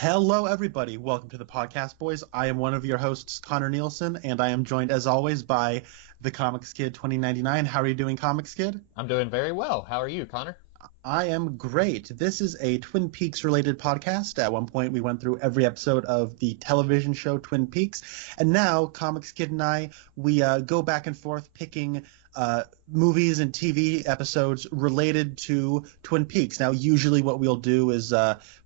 Hello, everybody. Welcome to the podcast, boys. I am one of your hosts, Connor Nielsen, and I am joined, as always, by the Comics Kid 2099. How are you doing, Comics Kid? I'm doing very well. How are you, Connor? I am great. This is a Twin Peaks-related podcast. At one point, we went through every episode of the television show Twin Peaks, and now Comics Kid and I, we go back and forth picking movies and TV episodes related to Twin Peaks. Now, usually what we'll do is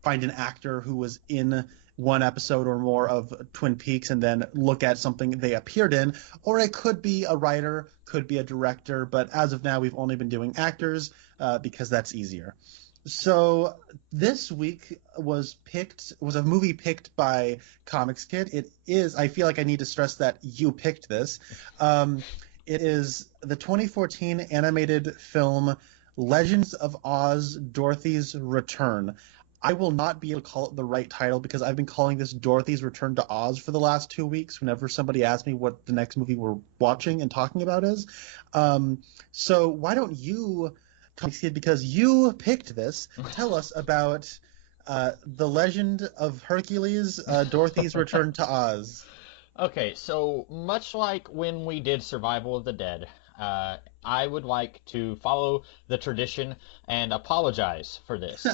find an actor who was in one episode or more of Twin Peaks and then look at something they appeared in, or it could be a writer, could be a director, but as of now, we've only been doing actors because that's easier. So this week was a movie picked by Comics Kid. It is, I feel like I need to stress that you picked this. It is the 2014 animated film Legends of Oz: Dorothy's Return. I will not be able to call it the right title because I've been calling this Dorothy's Return to Oz for the last 2 weeks whenever somebody asks me what the next movie we're watching and talking about is. So why don't you, because you picked this, tell us about the Legend of Hercules, Dorothy's Return to Oz. Okay, so much like when we did Survival of the Dead, I would like to follow the tradition and apologize for this.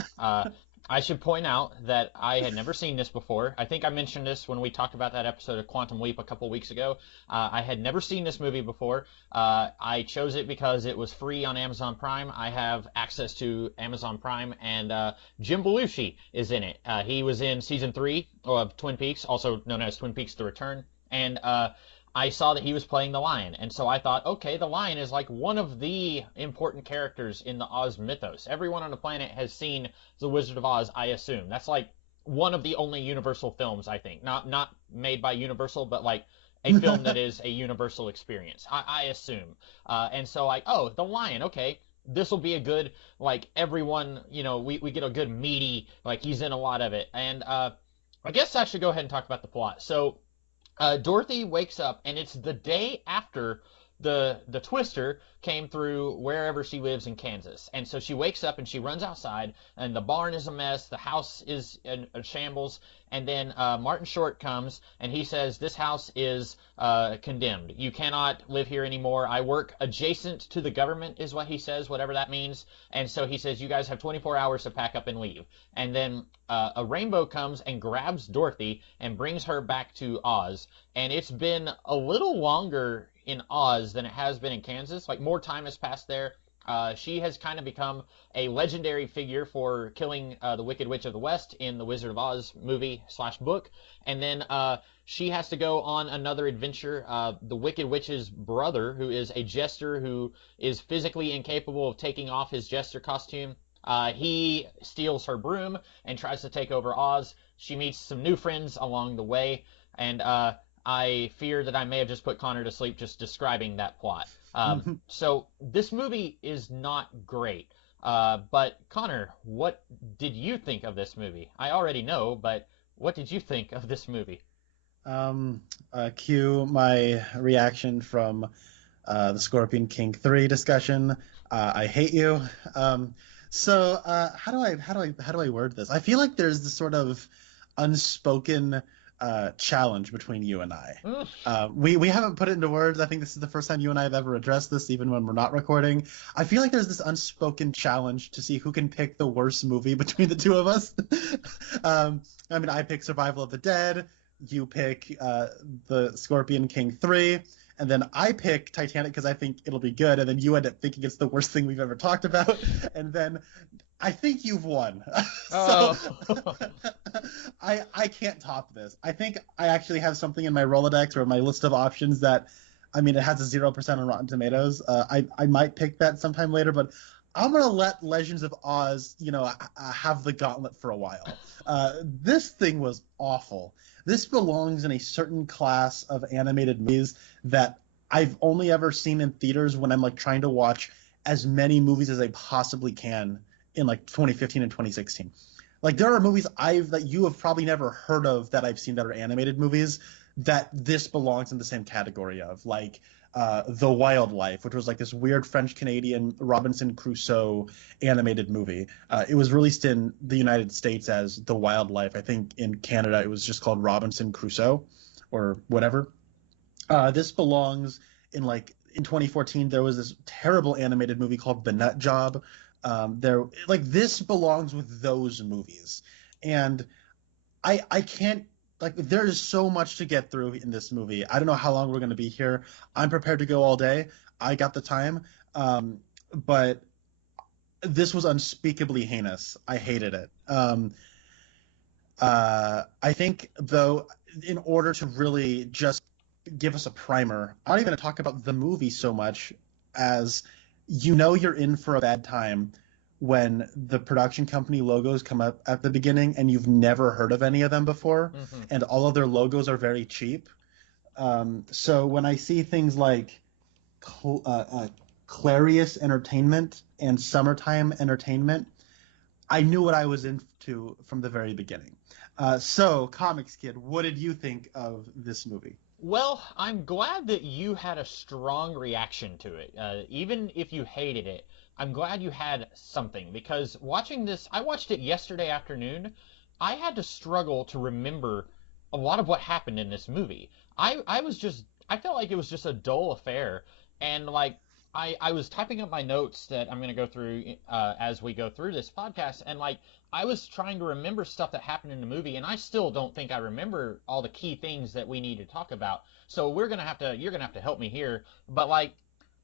I should point out that I had never seen this before. I think I mentioned this when we talked about that episode of Quantum Leap a couple weeks ago. I had never seen this movie before. I chose it because it was free on Amazon Prime. I have access to Amazon Prime, and Jim Belushi is in it. He was in Season 3 of Twin Peaks, also known as Twin Peaks The Return, and I saw that he was playing the lion, and so I thought, okay, the lion is like one of the important characters in the Oz mythos. Everyone on the planet has seen The Wizard of Oz, I assume. That's like one of the only Universal films, I think. Not made by Universal, but like a film that is a Universal experience, I assume. And so like, oh, the lion, okay. This will be a good, like, everyone, we get a good meaty, like, he's in a lot of it. And I guess I should go ahead and talk about the plot. So Dorothy wakes up, and it's the day after the Twister came through wherever she lives in Kansas. And so she wakes up, and she runs outside, and the barn is a mess, the house is a shambles, and then Martin Short comes, and he says, this house is condemned. You cannot live here anymore. I work adjacent to the government, is what he says, whatever that means. And so he says, you guys have 24 hours to pack up and leave. And then a rainbow comes and grabs Dorothy and brings her back to Oz. And it's been a little longer in Oz than it has been in Kansas. Like, more time has passed there. She has kind of become a legendary figure for killing the Wicked Witch of the West in the Wizard of Oz movie/book. And then she has to go on another adventure. The Wicked Witch's brother, who is a jester who is physically incapable of taking off his jester costume, he steals her broom and tries to take over Oz. She meets some new friends along the way, and I fear that I may have just put Connor to sleep just describing that plot. So this movie is not great. But Connor, what did you think of this movie? I already know, but what did you think of this movie? Cue my reaction from the Scorpion King 3 discussion. I hate you. So how do I word this? I feel like there's this sort of unspoken challenge between you and I. We haven't put it into words. I think this is the first time you and I have ever addressed this, even when we're not recording. I feel like there's this unspoken challenge to see who can pick the worst movie between the two of us. I mean, I pick Survival of the Dead. You pick the Scorpion King 3. And then I pick Titanic because I think it'll be good. And then you end up thinking it's the worst thing we've ever talked about. And then I think you've won. So I can't top this. I think I actually have something in my Rolodex or my list of options that, I mean, it has a 0% on Rotten Tomatoes. I might pick that sometime later, but I'm going to let Legends of Oz, have the gauntlet for a while. This thing was awful. This belongs in a certain class of animated movies that I've only ever seen in theaters when I'm like trying to watch as many movies as I possibly can in like 2015 and 2016. Like, there are movies that you have probably never heard of that I've seen that are animated movies that this belongs in the same category of. Like The Wildlife, which was like this weird French-Canadian Robinson Crusoe animated movie. It was released in the United States as The Wildlife. I think in Canada it was just called Robinson Crusoe or whatever. This belongs in 2014 there was this terrible animated movie called The Nut Job. This belongs with those movies, and I can't there is so much to get through in this movie. I don't know how long we're going to be here. I'm prepared to go all day. I got the time, but this was unspeakably heinous. I hated it. I think though, in order to really just give us a primer, I'm not even going to talk about the movie so much as you're in for a bad time when the production company logos come up at the beginning and you've never heard of any of them before, and all of their logos are very cheap. So when I see things like Clarius Entertainment and Summertime Entertainment, I knew what I was into from the very beginning. So, Comics Kid, what did you think of this movie? Well, I'm glad that you had a strong reaction to it. Even if you hated it, I'm glad you had something, because watching this, I watched it yesterday afternoon. I had to struggle to remember a lot of what happened in this movie. I felt like it was just a dull affair, and like I was typing up my notes that I'm going to go through as we go through this podcast, and like I was trying to remember stuff that happened in the movie, and I still don't think I remember all the key things that we need to talk about. So you're gonna have to help me here. But like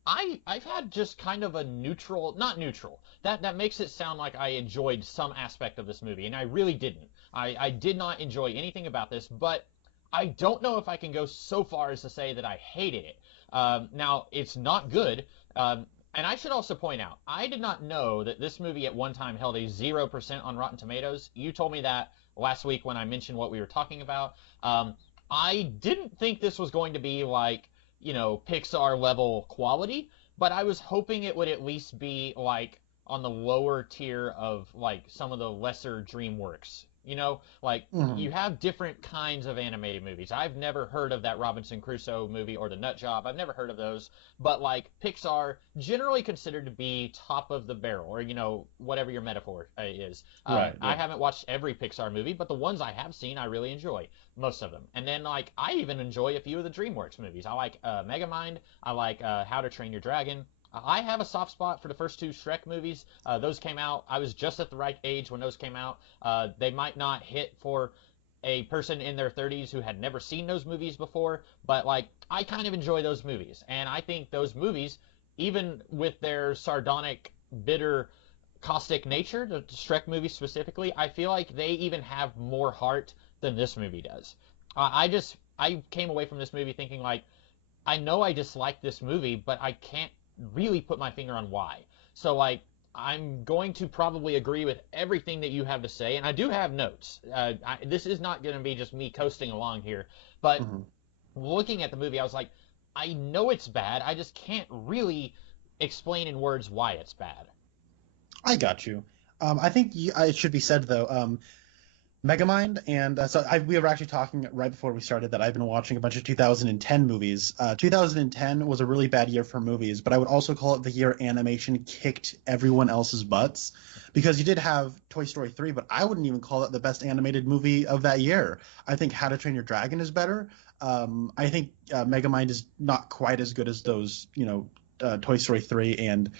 I've had just kind of a neutral, not neutral. That makes it sound like I enjoyed some aspect of this movie, and I really didn't. I did not enjoy anything about this, but I don't know if I can go so far as to say that I hated it. Now, it's not good. And I should also point out, I did not know that this movie at one time held a 0% on Rotten Tomatoes. You told me that last week when I mentioned what we were talking about. I didn't think this was going to be like, Pixar level quality, but I was hoping it would at least be like on the lower tier of like some of the lesser DreamWorks. You have different kinds of animated movies. I've never heard of that Robinson Crusoe movie or The Nut Job. I've never heard of those. But like Pixar, generally considered to be top of the barrel, or whatever your metaphor is. Right. I haven't watched every Pixar movie, but the ones I have seen, I really enjoy most of them. And then like I even enjoy a few of the DreamWorks movies. I like Megamind. I like How to Train Your Dragon. I have a soft spot for the first two Shrek movies. Those came out. I was just at the right age when those came out. They might not hit for a person in their 30s who had never seen those movies before, but like I kind of enjoy those movies. And I think those movies, even with their sardonic, bitter, caustic nature, the Shrek movies specifically, I feel like they even have more heart than this movie does. I came away from this movie thinking like, I know I dislike this movie, but I can't really put my finger on why. So like I'm going to probably agree with everything that you have to say, and I do have notes. This is not going to be just me coasting along here, but looking at the movie, I was like, I know it's bad. I just can't really explain in words why it's bad. I got you. I think it should be said though. Megamind, and we were actually talking right before we started that I've been watching a bunch of 2010 movies. 2010 was a really bad year for movies, but I would also call it the year animation kicked everyone else's butts, because you did have Toy Story 3, but I wouldn't even call it the best animated movie of that year. I think How to Train Your Dragon is better. I think Megamind is not quite as good as those, Toy Story 3 and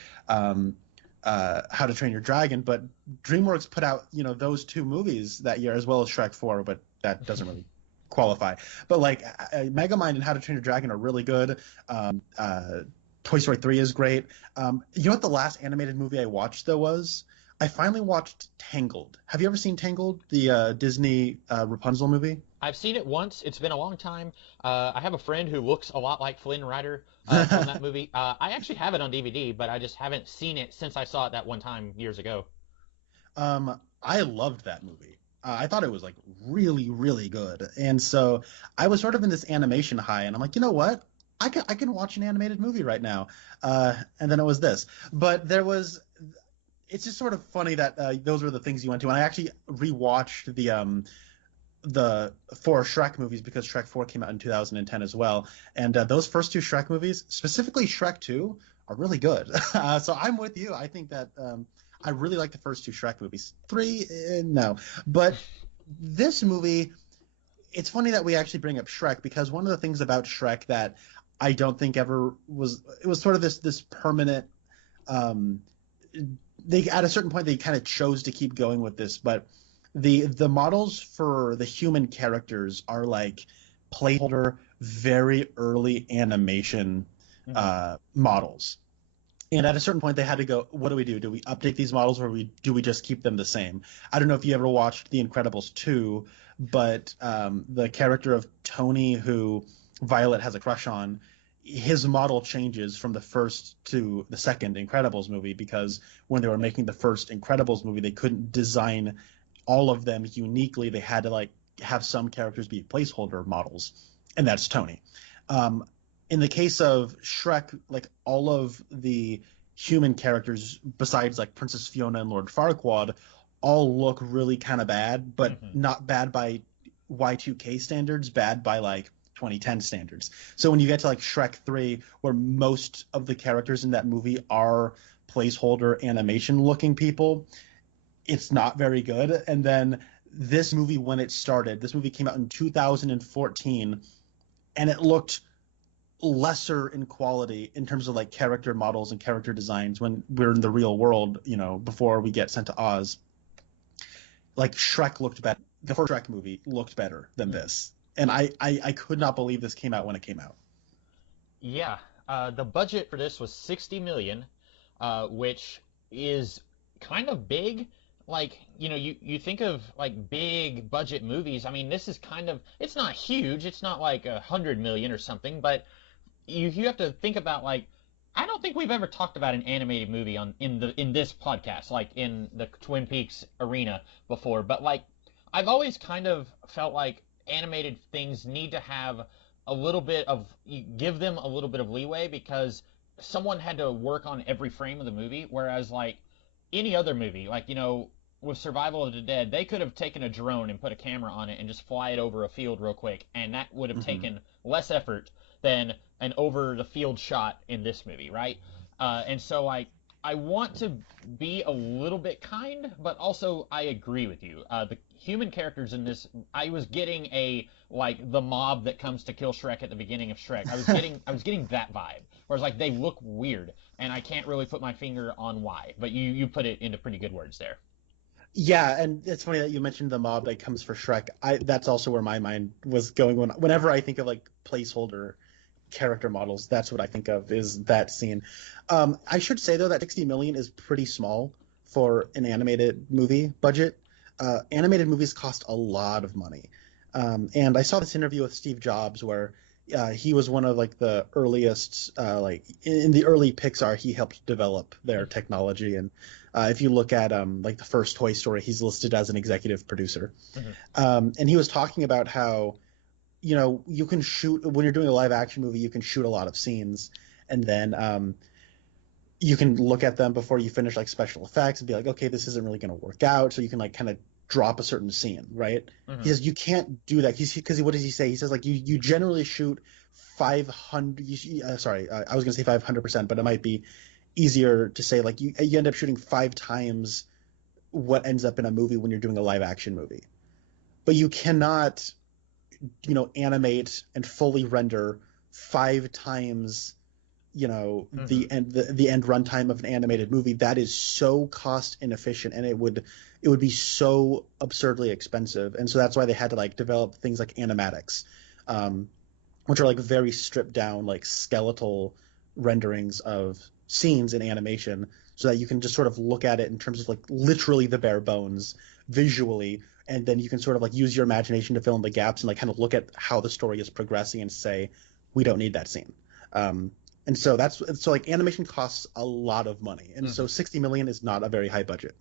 How to Train Your Dragon, but DreamWorks put out those two movies that year, as well as Shrek 4, but that doesn't really qualify. But like Megamind and How to Train Your Dragon are really good. Toy Story 3 is great. You know what the last animated movie I watched though was? I finally watched Tangled. Have you ever seen Tangled, the Disney Rapunzel movie? I've seen it once. It's been a long time. I have a friend who looks a lot like Flynn Rider from that movie. I actually have it on DVD, but I just haven't seen it since I saw it that one time years ago. I loved that movie. I thought it was like really, really good. And so I was sort of in this animation high, and I'm like, you know what? I can watch an animated movie right now. And then it was this. But it's just sort of funny that those were the things you went to. And I actually rewatched the four Shrek movies because Shrek 4 came out in 2010 as well. And those first two Shrek movies, specifically Shrek 2, are really good. So I'm with you. I think that I really like the first two Shrek movies. 3, no. But this movie, it's funny that we actually bring up Shrek because one of the things about Shrek that I don't think ever was, it was sort of this permanent, they at a certain point they kind of chose to keep going with this, but the models for the human characters are like placeholder very early animation models. And at a certain point, they had to go, what do we do? Do we update these models or do we just keep them the same? I don't know if you ever watched The Incredibles 2, but the character of Tony, who Violet has a crush on, his model changes from the first to the second Incredibles movie because when they were making the first Incredibles movie, they couldn't design all of them uniquely. They had to like have some characters be placeholder models, and that's Tony. In the case of Shrek, like all of the human characters besides like Princess Fiona and Lord Farquaad all look really kind of bad, but not bad by Y2K standards, bad by like 2010 standards. So when you get to like Shrek 3, where most of the characters in that movie are placeholder animation looking people, it's not very good. And then this movie, when it started, this movie came out in 2014, and it looked lesser in quality in terms of like character models and character designs when we're in the real world, you know, before we get sent to Oz. Like Shrek looked better. The first Shrek movie looked better than this. And I could not believe this came out when it came out. Yeah, the budget for this was 60 million, which is kind of big. Like, you know, you think of like big budget movies. I mean, this is kind of, it's not huge. It's not like 100 million or something, but you have to think about like, I don't think we've ever talked about an animated movie in this podcast, like in the Twin Peaks arena before. But like, I've always kind of felt like animated things need to have a little bit of, you give them a little bit of leeway because someone had to work on every frame of the movie, whereas like any other movie, like, you know, with Survival of the Dead, they could have taken a drone and put a camera on it and just fly it over a field real quick, and that would have taken less effort than an over the field shot in this movie, right? And so like, I want to be a little bit kind, but also I agree with you. The human characters in this, I was getting a like the mob that comes to kill Shrek at the beginning of Shrek. I was getting that vibe. Whereas like they look weird, and I can't really put my finger on why. But you put it into pretty good words there. Yeah, and it's funny that you mentioned the mob that comes for Shrek. That's also where my mind was going whenever I think of like placeholder character models. That's what I think of, is that scene. I should say though that 60 million is pretty small for an animated movie budget. Animated movies cost a lot of money, and I saw this interview with Steve Jobs where he was one of like the earliest, like in the early Pixar, he helped develop their technology. And if you look at like the first Toy Story, he's listed as an executive producer. And he was talking about how, you know, you can shoot, when you're doing a live action movie, you can shoot a lot of scenes, and then you can look at them before you finish like special effects and be like, okay, this isn't really going to work out. So you can like kind of drop a certain scene, right? He says you can't do that because what does he say? He says like you generally shoot 500. I was going to say 500%, but it might be easier to say like you end up shooting 5 times what ends up in a movie when you're doing a live action movie, but you cannot, you know, animate and fully render 5 times, you know, the end runtime of an animated movie. That is so cost inefficient, and it would be so absurdly expensive. And so that's why they had to like develop things like animatics, which are like very stripped down, like skeletal renderings of scenes in animation, so that you can just sort of look at it in terms of like literally the bare bones visually, and then you can sort of like use your imagination to fill in the gaps and like kind of look at how the story is progressing and say, we don't need that scene. And so so like animation costs a lot of money, and so 60 million is not a very high budget.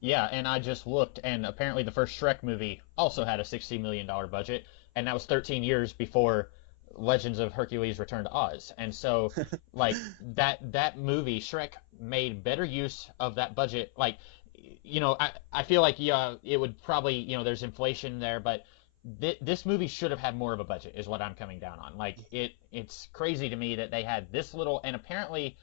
Yeah, and I just looked, and apparently the first Shrek movie also had a $60 million budget, and that was 13 years before Legends of Hercules Return to Oz. And so, like, that movie, Shrek, made better use of that budget. Like, I feel like it would probably, there's inflation there, but this movie should have had more of a budget, is what I'm coming down on. Like it's crazy to me that they had this little, and apparently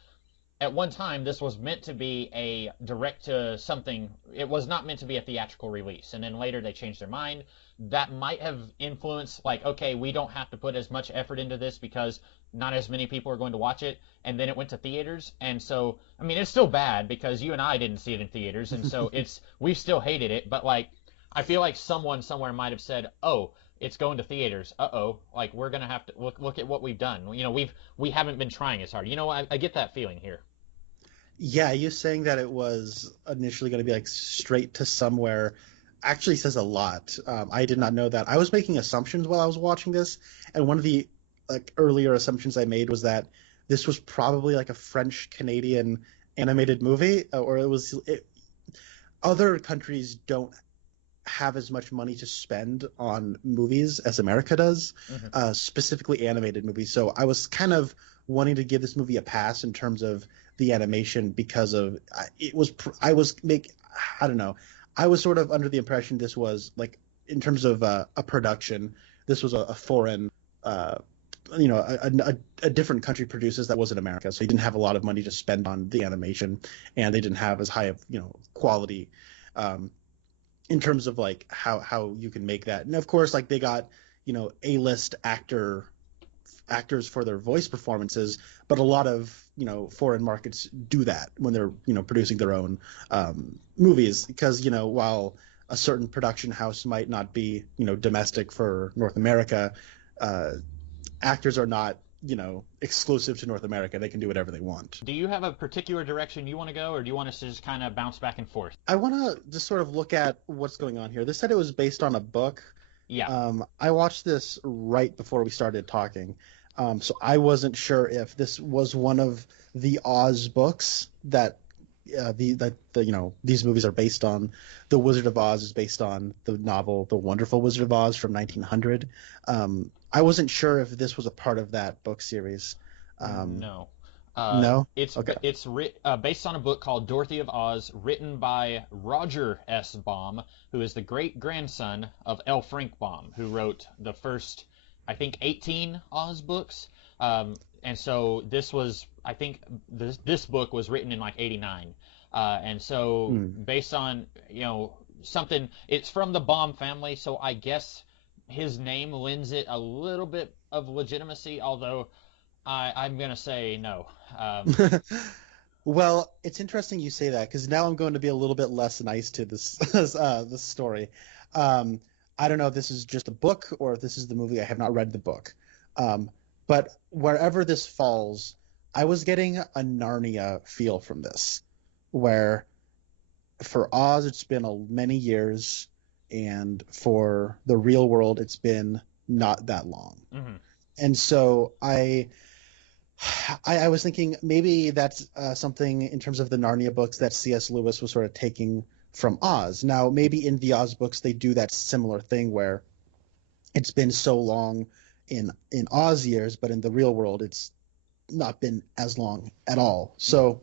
at one time this was meant to be a direct to something. It was not meant to be a theatrical release, and then later they changed their mind. That might have influenced, like, okay, we don't have to put as much effort into this because not as many people are going to watch it, and then it went to theaters. And so, I mean, it's still bad because you and I didn't see it in theaters, and so we still hated it. But like, I feel like someone somewhere might have said, oh, it's going to theaters. Uh-oh, like we're gonna have to look at what we've done. We haven't been trying as hard. I get that feeling here. Yeah, you saying that it was initially going to be like straight to somewhere actually says a lot. I did not know that. I was making assumptions while I was watching this, and one of the like earlier assumptions I made was that this was probably like a French Canadian animated movie, or other countries don't have as much money to spend on movies as America does, specifically animated movies. So I was kind of wanting to give this movie a pass in terms of the animation because of I don't know. I was sort of under the impression this was like in terms of a production, this was a foreign, a different country produces that wasn't America. So he didn't have a lot of money to spend on the animation, and they didn't have as high of quality. In terms of like how you can make that. And of course, like they got, A-list actors for their voice performances, but a lot of, foreign markets do that when they're, producing their own movies because, while a certain production house might not be, domestic for North America, actors are not, exclusive to North America. They can do whatever they want. Do you have a particular direction you want to go, or do you want us to just kind of bounce back and forth? I want to just sort of look at what's going on here. This said it was based on a book. Yeah. I watched this right before we started talking, so I wasn't sure if this was one of the Oz books that these movies are based on. The Wizard of Oz is based on the novel The Wonderful Wizard of Oz from 1900. I wasn't sure if this was a part of that book series. No. No? It's Okay. it's based on a book called Dorothy of Oz, written by Roger S. Baum, who is the great grandson of L. Frank Baum, who wrote the first, I think, 18 Oz books. And so this was, I think, this book was written in like '89, and so based on something, it's from the Baum family, so I guess his name lends it a little bit of legitimacy, although I'm going to say no. Well, it's interesting you say that because now I'm going to be a little bit less nice to this story. I don't know if this is just a book or if this is the movie. I have not read the book. But wherever this falls, I was getting a Narnia feel from this, where for Oz it's been many years, and for the real world it's been not that long. And so I was thinking maybe that's something in terms of the Narnia books that C.S. Lewis was sort of taking from Oz. Now, maybe in the Oz books they do that similar thing where it's been so long in Oz years, but in the real world it's not been as long at all. So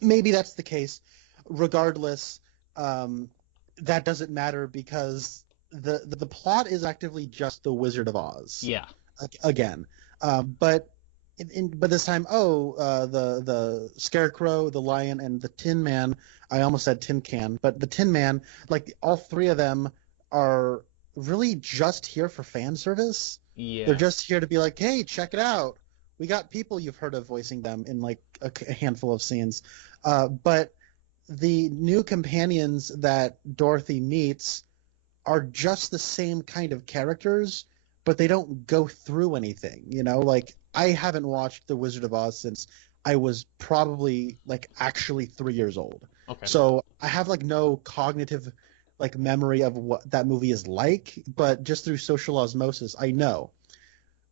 maybe that's the case. Regardless, that doesn't matter because the plot is actively just the Wizard of Oz. Yeah. Again, but this time, the Scarecrow, the Lion, and the Tin Man. I almost said Tin Can, but the Tin Man, like all three of them, are really just here for fan service. Yeah. They're just here to be like, hey, check it out. We got people you've heard of voicing them in like a handful of scenes. But the new companions that Dorothy meets are just the same kind of characters, but they don't go through anything. Like I haven't watched The Wizard of Oz since I was probably like actually 3 years old. Okay. So I have like no cognitive like memory of what that movie is like, but just through social osmosis, I know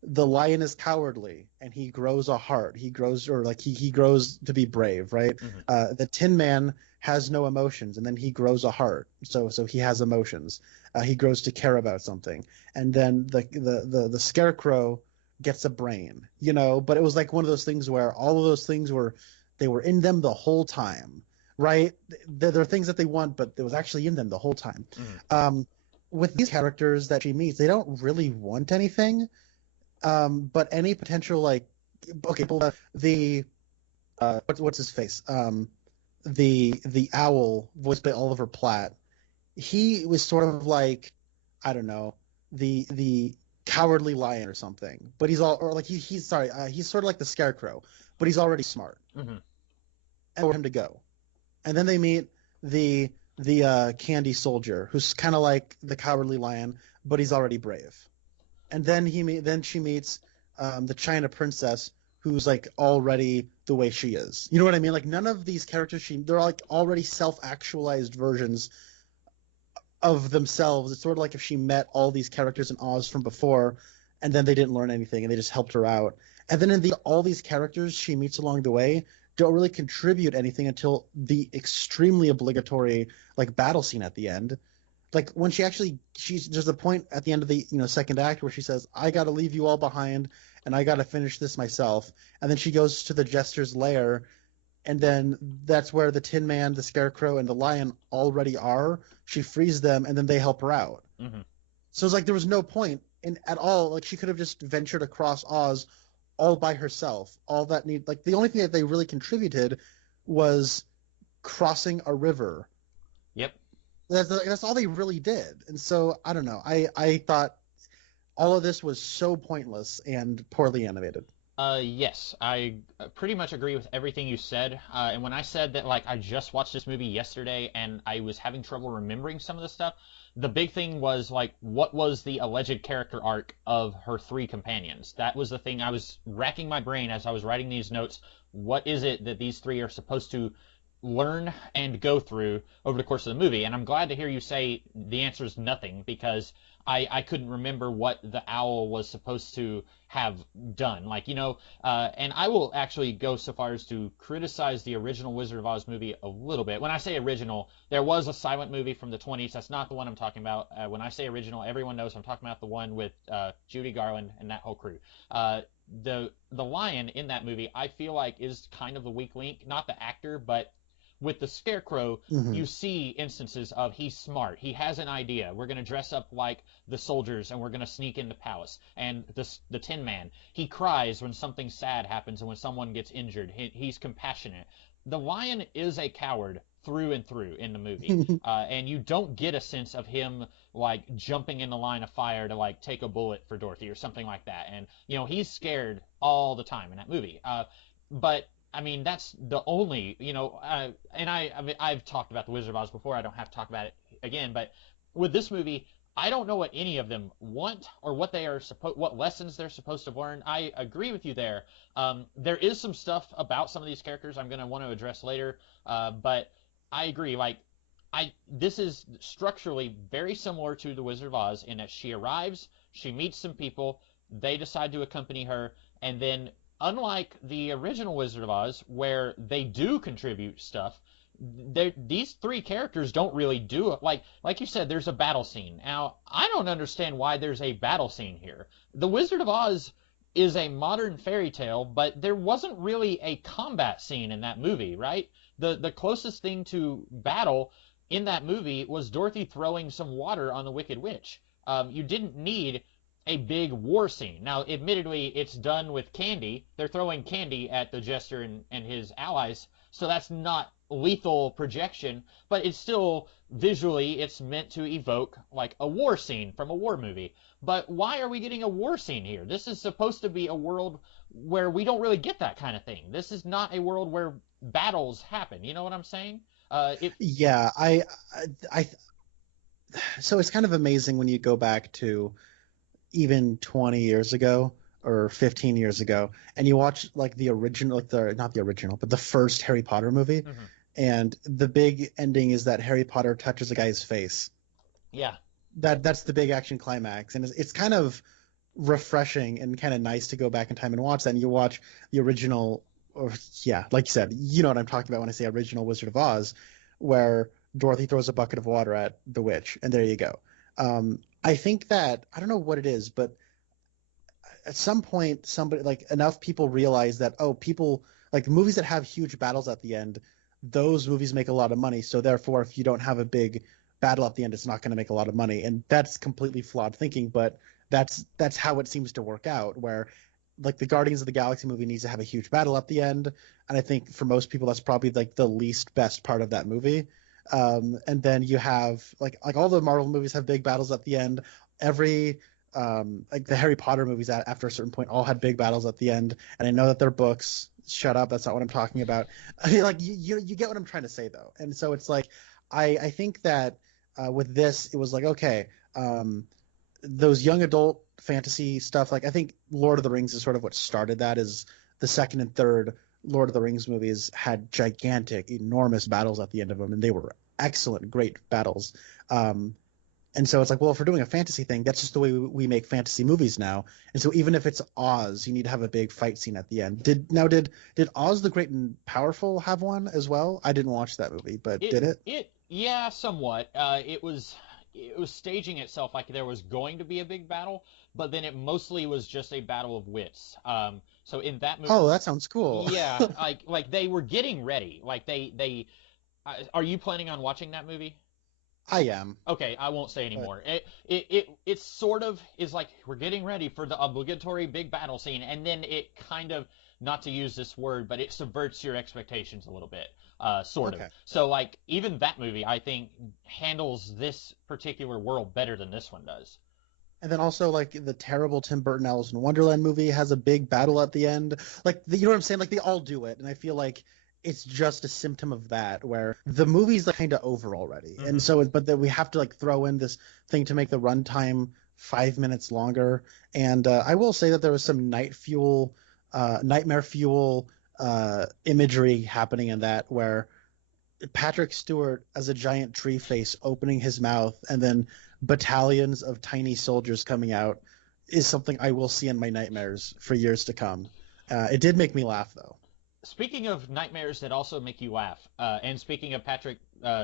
the lion is cowardly and he grows a heart. He grows he grows to be brave, right? The Tin Man has no emotions and then he grows a heart. So he has emotions. He grows to care about something. And then the Scarecrow gets a brain, but it was like one of those things where all of those things were in them the whole time. right? There are things that they want, but it was actually in them the whole time. Mhm. Um, with these characters that she meets, they don't really want anything, but any potential like, okay, well, the what's his face? The owl voiced by Oliver Platt. He was sort of like, I don't know, the cowardly lion or something. But he's all or like he's sorry, he's sort of like the scarecrow, but he's already smart. Mhm. And for him to go, and then they meet the candy soldier, who's kind of like the cowardly lion, but he's already brave. And then she meets the China princess, who's like already the way she is. You know what I mean? Like none of these characters, they're like already self-actualized versions of themselves. It's sort of like if she met all these characters in Oz from before, and then they didn't learn anything, and they just helped her out. And then all these characters she meets along the way don't really contribute anything until the extremely obligatory like battle scene at the end. Like when she's there's a point at the end of the second act where she says, "I got to leave you all behind, and I got to finish this myself." And then she goes to the jester's lair, and then that's where the Tin Man, the Scarecrow, and the Lion already are. She frees them, and then they help her out. Mhm. So it's like there was no point in at all. Like she could have just ventured across Oz all by herself. All that need like the only thing that they really contributed was crossing a river. Yep. That's all they really did. And so I don't know. I thought all of this was so pointless and poorly animated. Yes, I pretty much agree with everything you said. And when I said that, like, I just watched this movie yesterday and I was having trouble remembering some of the stuff, the big thing was, like, what was the alleged character arc of her three companions? That was the thing I was racking my brain as I was writing these notes. What is it that these three are supposed to learn and go through over the course of the movie? And I'm glad to hear you say the answer is nothing because I couldn't remember what the owl was supposed to have done. Like, and I will actually go so far as to criticize the original Wizard of Oz movie a little bit. When I say original, there was a silent movie from the 20s. That's not the one I'm talking about. When I say original, everyone knows I'm talking about the one with Judy Garland and that whole crew. The lion in that movie, I feel like is kind of the weak link. Not the actor, but with the Scarecrow, Mm-hmm. you see instances of he's smart. He has an idea. We're going to dress up like the soldiers and we're going to sneak in the palace. And the Tin Man, he cries when something sad happens and when someone gets injured. He's compassionate. The lion is a coward through and through in the movie. And you don't get a sense of him like jumping in the line of fire to like take a bullet for Dorothy or something like that. And, he's scared all the time in that movie. But I mean, that's the only, and I've talked about the Wizard of Oz before. I don't have to talk about it again. But with this movie, I don't know what any of them want or what lessons they're supposed to learn. I agree with you there. There is some stuff about some of these characters I'm going to want to address later. But I agree. Like, this is structurally very similar to the Wizard of Oz in that she arrives, she meets some people, they decide to accompany her, and then unlike the original Wizard of Oz, where they do contribute stuff, these three characters don't really do it. Like you said, there's a battle scene. Now, I don't understand why there's a battle scene here. The Wizard of Oz is a modern fairy tale, but there wasn't really a combat scene in that movie, right? The closest thing to battle in that movie was Dorothy throwing some water on the Wicked Witch. You didn't need a big war scene. Now, admittedly, it's done with candy. They're throwing candy at the Jester and his allies, so that's not lethal projection, but it's still visually it's meant to evoke like a war scene from a war movie. But why are we getting a war scene here? This is supposed to be a world where we don't really get that kind of thing. This is not a world where battles happen. You know what I'm saying? Yeah, I so it's kind of amazing when you go back to even 20 years ago or 15 years ago and you watch like the original, like the not the original but the first Harry Potter movie, Mhm. and the big ending is that Harry Potter touches a guy's face. Yeah. That's the big action climax, and it's kind of refreshing and kind of nice to go back in time and watch that. And you watch the original, or yeah, like you said, you know what I'm talking about when I say original Wizard of Oz, where Dorothy throws a bucket of water at the witch, and there you go. I think that I don't know what it is, but at some point, somebody like enough people realize that, oh, people like movies that have huge battles at the end, those movies make a lot of money. So therefore, if you don't have a big battle at the end, it's not going to make a lot of money. And that's completely flawed thinking, but that's how it seems to work out, where like the Guardians of the Galaxy movie needs to have a huge battle at the end. And I think for most people, that's probably like the least best part of that movie. And then you have like all the Marvel movies have big battles at the end. Every like the Harry Potter movies after a certain point all had big battles at the end. And I know that they're books. Shut up. That's not what I'm talking about. I mean, like you get what I'm trying to say though. And so it's like, I think that with this, it was like, okay, those young adult fantasy stuff, like I think Lord of the Rings is sort of what started that. Is the second and third Lord of the Rings movies had gigantic, enormous battles at the end of them, and they were excellent, great battles. And so it's like, well, if we're doing a fantasy thing, that's just the way we make fantasy movies now. And so even if it's Oz, you need to have a big fight scene at the end. Did Oz the Great and Powerful have one as well? I didn't watch that movie, but did it? Yeah, somewhat. It was staging itself like there was going to be a big battle, but then it mostly was just a battle of wits. So in that movie, Oh, that sounds cool. yeah, like they were getting ready. Like they are you planning on watching that movie? I am. Okay, I won't say But anymore. It sort of is like we're getting ready for the obligatory big battle scene, and then it kind of, not to use this word, but it subverts your expectations a little bit, sort of. okay. So like even that movie, I think, handles this particular world better than this one does. And then also like the terrible Tim Burton Alice in Wonderland movie has a big battle at the end. Like you know what I'm saying? Like they all do it, and I feel like it's just a symptom of that, where the movie's like kind of over already, and Hmm. so but then we have to like throw in this thing to make the runtime 5 minutes longer. And I will say that there was some nightmare fuel imagery happening in that, where Patrick Stewart as a giant tree face opening his mouth and then battalions of tiny soldiers coming out is something I will see in my nightmares for years to come. It did make me laugh though. Speaking of nightmares that also make you laugh, and speaking of Patrick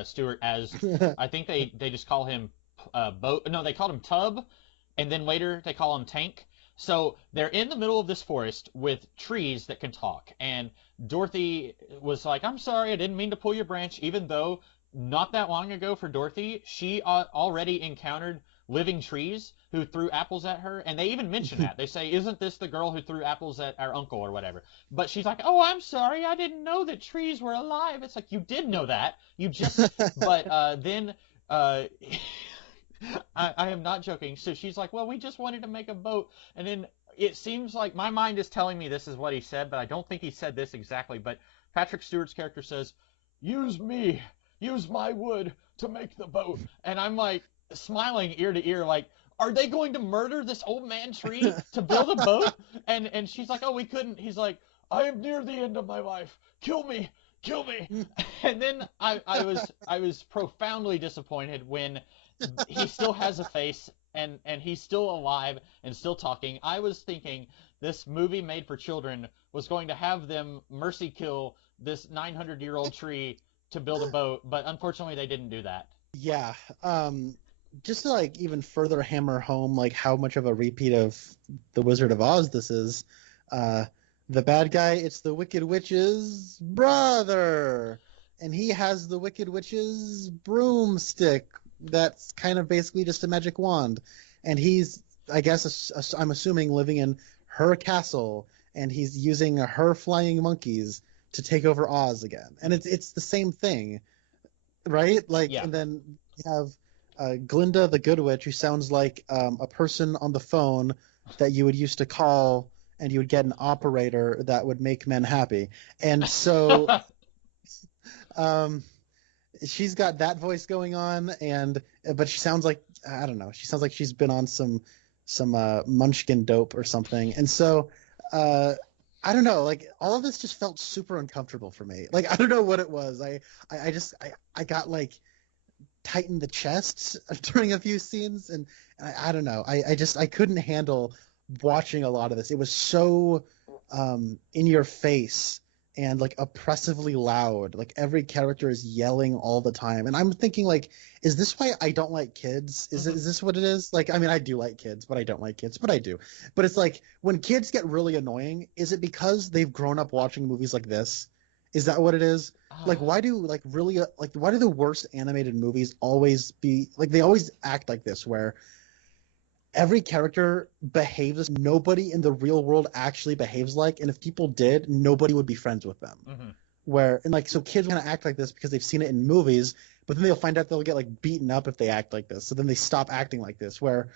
Stewart as, I think they just call him Boat. No, they called him Tub, and then later they call him Tank. So they're in the middle of this forest with trees that can talk, and Dorothy was like, "I'm sorry, I didn't mean to pull your branch," even though not that long ago for Dorothy, she already encountered living trees who threw apples at her, and they even mention that. They say, "Isn't this the girl who threw apples at our uncle or whatever?" But she's like, "Oh, I'm sorry, I didn't know that trees were alive." It's like, you did know that. You just, but then uh, I am not joking. So she's like, "Well, we just wanted to make a boat," and then it seems like my mind is telling me this is what he said, but I don't think he said this exactly. But Patrick Stewart's character says, "Use me, use my wood to make the boat," and I'm like smiling ear to ear, like, are they going to murder this old man tree to build a boat? And she's like, "Oh, we couldn't." He's like, "I am near the end of my life. Kill me, kill me." And then I was profoundly disappointed when he still has a face and he's still alive and still talking. I was thinking this movie made for children was going to have them mercy kill this 900-year-old tree to build a boat, but unfortunately they didn't do that. Yeah. Just to like even further hammer home like how much of a repeat of the Wizard of Oz this is, uh, the bad guy, it's the Wicked Witch's brother, and he has the Wicked Witch's broomstick. That's kind of basically just a magic wand, and he's, I guess, I'm assuming, living in her castle, and he's using her flying monkeys to take over Oz again, and it's the same thing, right? Like, Yeah. and then you have Glinda the Good Witch, who sounds like a person on the phone that you would used to call, and you would get an operator that would make men happy. And so um, she's got that voice going on, and but she sounds like, I don't know, she sounds like she's been on some Munchkin dope or something. And so uh, I don't know, like all of this just felt super uncomfortable for me. Like I don't know what it was. I got like tight in the chest during a few scenes, and I don't know. I couldn't handle watching a lot of this. It was so in your face and like oppressively loud. Like every character is yelling all the time, and I'm thinking like, is this why I don't like kids? Is this what it is? Like, I mean, I do like kids, but I don't like kids, but I do. But it's like when kids get really annoying, is it because they've grown up watching movies like this? Is that what it is? Like, Ah, why do like really like why do the worst animated movies always be like they always act like this where every character behaves as nobody in the real world actually behaves like, and if people did, nobody would be friends with them. mhm. Where and like so kids kind of act like this because they've seen it in movies, but then they'll find out they'll get like beaten up if they act like this. So then they stop acting like this. Where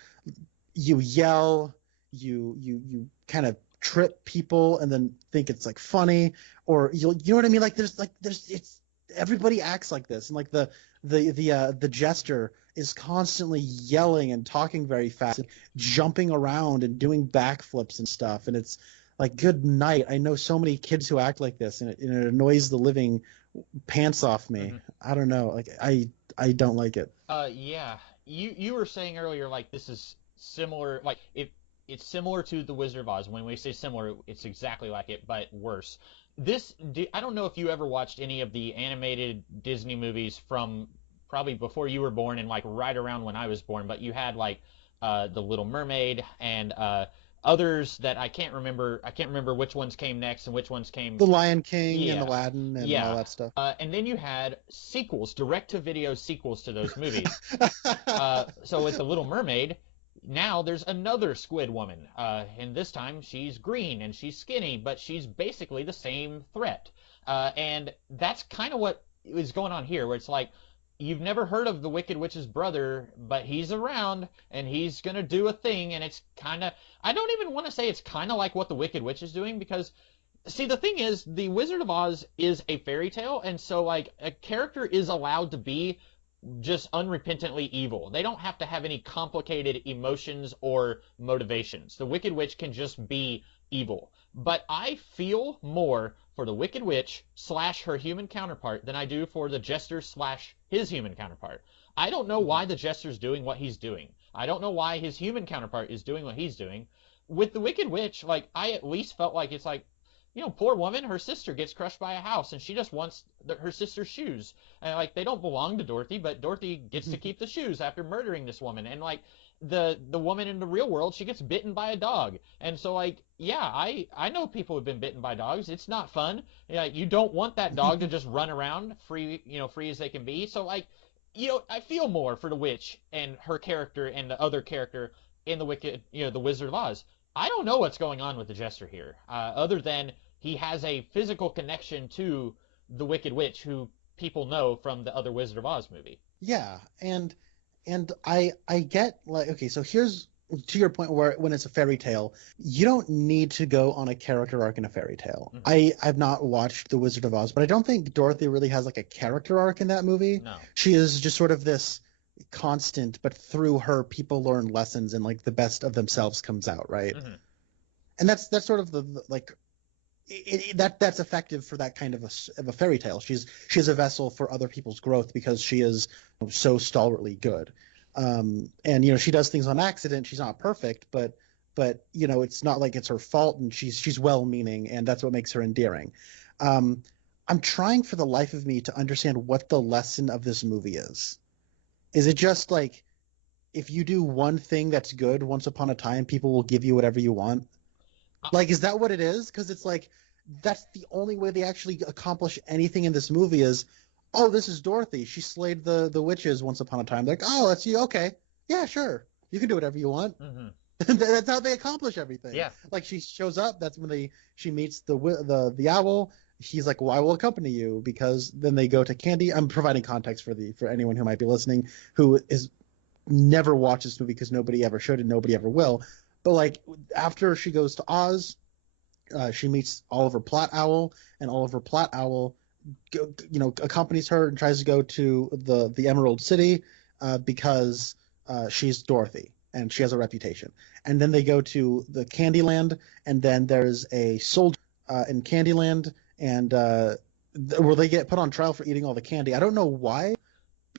you yell, you kind of trip people and then think it's like funny, or you know what I mean? There's it's everybody acts like this, and like the jester is constantly yelling and talking very fast, and jumping around and doing backflips and stuff, and it's like good night. I know so many kids who act like this, and it annoys the living pants off me. Mhm. I don't know, like I don't like it. Yeah. You were saying earlier like this is similar, like if it's similar to The Wizard of Oz. When we say similar, it's exactly like it, but worse. I don't know if you ever watched any of the animated Disney movies from probably before you were born and like right around when I was born, but you had like The Little Mermaid and others that I can't remember. I can't remember which ones came next and which ones came. The Lion King and Yeah, Aladdin and all yeah. that stuff. And then you had sequels, direct-to-video sequels to those movies. So with The Little Mermaid, now there's another squid woman. And this time she's green and she's skinny, but she's basically the same threat. And that's kind of what is going on here, where it's like, you've never heard of the Wicked Witch's brother, but he's around and he's going to do a thing. And it's kind of, I don't even want to say it's kind of like what the Wicked Witch is doing because see, the thing is, The Wizard of Oz is a fairy tale, and so like a character is allowed to be just unrepentantly evil. They don't have to have any complicated emotions or motivations. The Wicked Witch can just be evil. But I feel more for the Wicked Witch slash her human counterpart than I do for the Jester slash his human counterpart. I don't know why the Jester's doing what he's doing. I don't know why his human counterpart is doing what he's doing. With the Wicked Witch, like I at least felt like it's like poor woman, her sister gets crushed by a house and she just wants her sister's shoes. And like they don't belong to Dorothy, but Dorothy gets to keep the shoes after murdering this woman. And like the woman in the real world, she gets bitten by a dog. And so like yeah, I know people who've been bitten by dogs. It's not fun. Yeah, you don't want that dog to just run around free, free as they can be. So like I feel more for the witch and her character and the other character in the Wicked, the Wizard of Oz. I don't know what's going on with the Jester here, other than he has a physical connection to the Wicked Witch, who people know from the other Wizard of Oz movie. Yeah, and I get like okay, so here's to your point where when it's a fairy tale, you don't need to go on a character arc in a fairy tale. Mm-hmm. I've not watched The Wizard of Oz, but I don't think Dorothy really has like a character arc in that movie. No. She is just sort of this constant, but through her people learn lessons and like the best of themselves comes out, right? Mm-hmm. And that's sort of the like that's effective for that kind of a fairy tale. She is a vessel for other people's growth because she is so stalwartly good. And she does things on accident. She's not perfect, but it's not like it's her fault, and she's well-meaning, and that's what makes her endearing. I'm trying for the life of me to understand what the lesson of this movie is. Is it just like if you do one thing that's good once upon a time, people will give you whatever you want? Like, is that what it is? Because it's like that's the only way they actually accomplish anything in this movie is, oh, this is Dorothy. She slayed the witches once upon a time. They're like, oh, that's you. Okay, yeah, sure. You can do whatever you want. Mm-hmm. That's how they accomplish everything. Yeah. Like she shows up. That's when she meets the owl. He's like, well, I will accompany you, because then they go to Candy. I'm providing context for anyone who might be listening who is never watched this movie because nobody ever should and nobody ever will. But like after she goes to Oz, she meets Oliver Platt Owl, and Oliver Platt Owl, accompanies her and tries to go to the Emerald City because she's Dorothy and she has a reputation. And then they go to the Candyland, and then there's a soldier in Candyland, and where they get put on trial for eating all the candy. I don't know why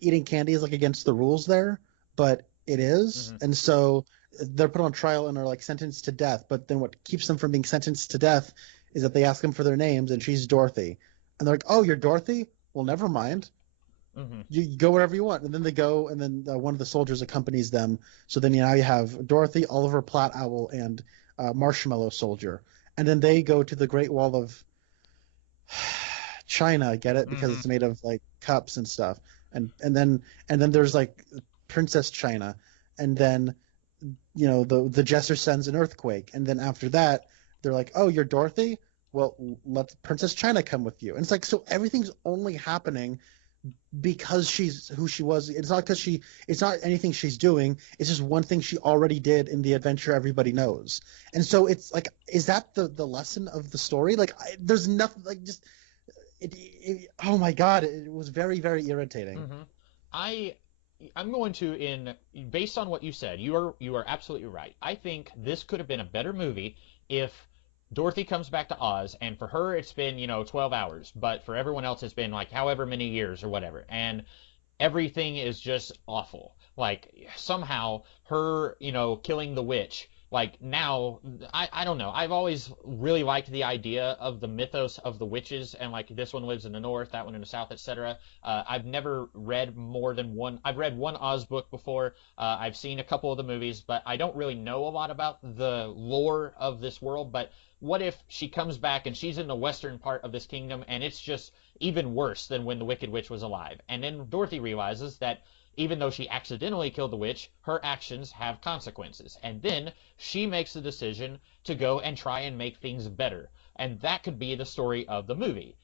eating candy is like against the rules there, but it is. Mm-hmm. And so they're put on trial and are like sentenced to death. But then what keeps them from being sentenced to death is that they ask them for their names, and she's Dorothy. And they're like, oh, you're Dorothy? Well, never mind. Mm-hmm. You go wherever you want. And then they go, and then one of the soldiers accompanies them. So then now you have Dorothy, Oliver Platt Owl, and Marshmallow Soldier. And then they go to the Great Wall of China, get it? Because Mm-hmm. it's made of like cups and stuff. And then there's like Princess China, and then the jester sends an earthquake, and then after that they're like, oh, you're Dorothy? Well, let Princess China come with you. And it's like, so everything's only happening because she's who she was. It's not anything she's doing. It's just one thing she already did in the adventure everybody knows. And so it's like, is that the lesson of the story? Like, there's nothing, like, just oh my God, it was very, very irritating. Mm-hmm. I I'm going to in based on what you said, you are absolutely right. I think this could have been a better movie if Dorothy comes back to Oz, and for her it's been 12 hours, but for everyone else it's been like however many years or whatever, and everything is just awful. Like somehow her, killing the witch. Like now, I don't know. I've always really liked the idea of the mythos of the witches, and like this one lives in the north, that one in the south, etc. I've never read more than one. I've read one Oz book before. I've seen a couple of the movies, but I don't really know a lot about the lore of this world. But what if she comes back and she's in the western part of this kingdom, and it's just even worse than when the Wicked Witch was alive? And then Dorothy realizes that even though she accidentally killed the witch, her actions have consequences. And then she makes the decision to go and try and make things better. And that could be the story of the movie.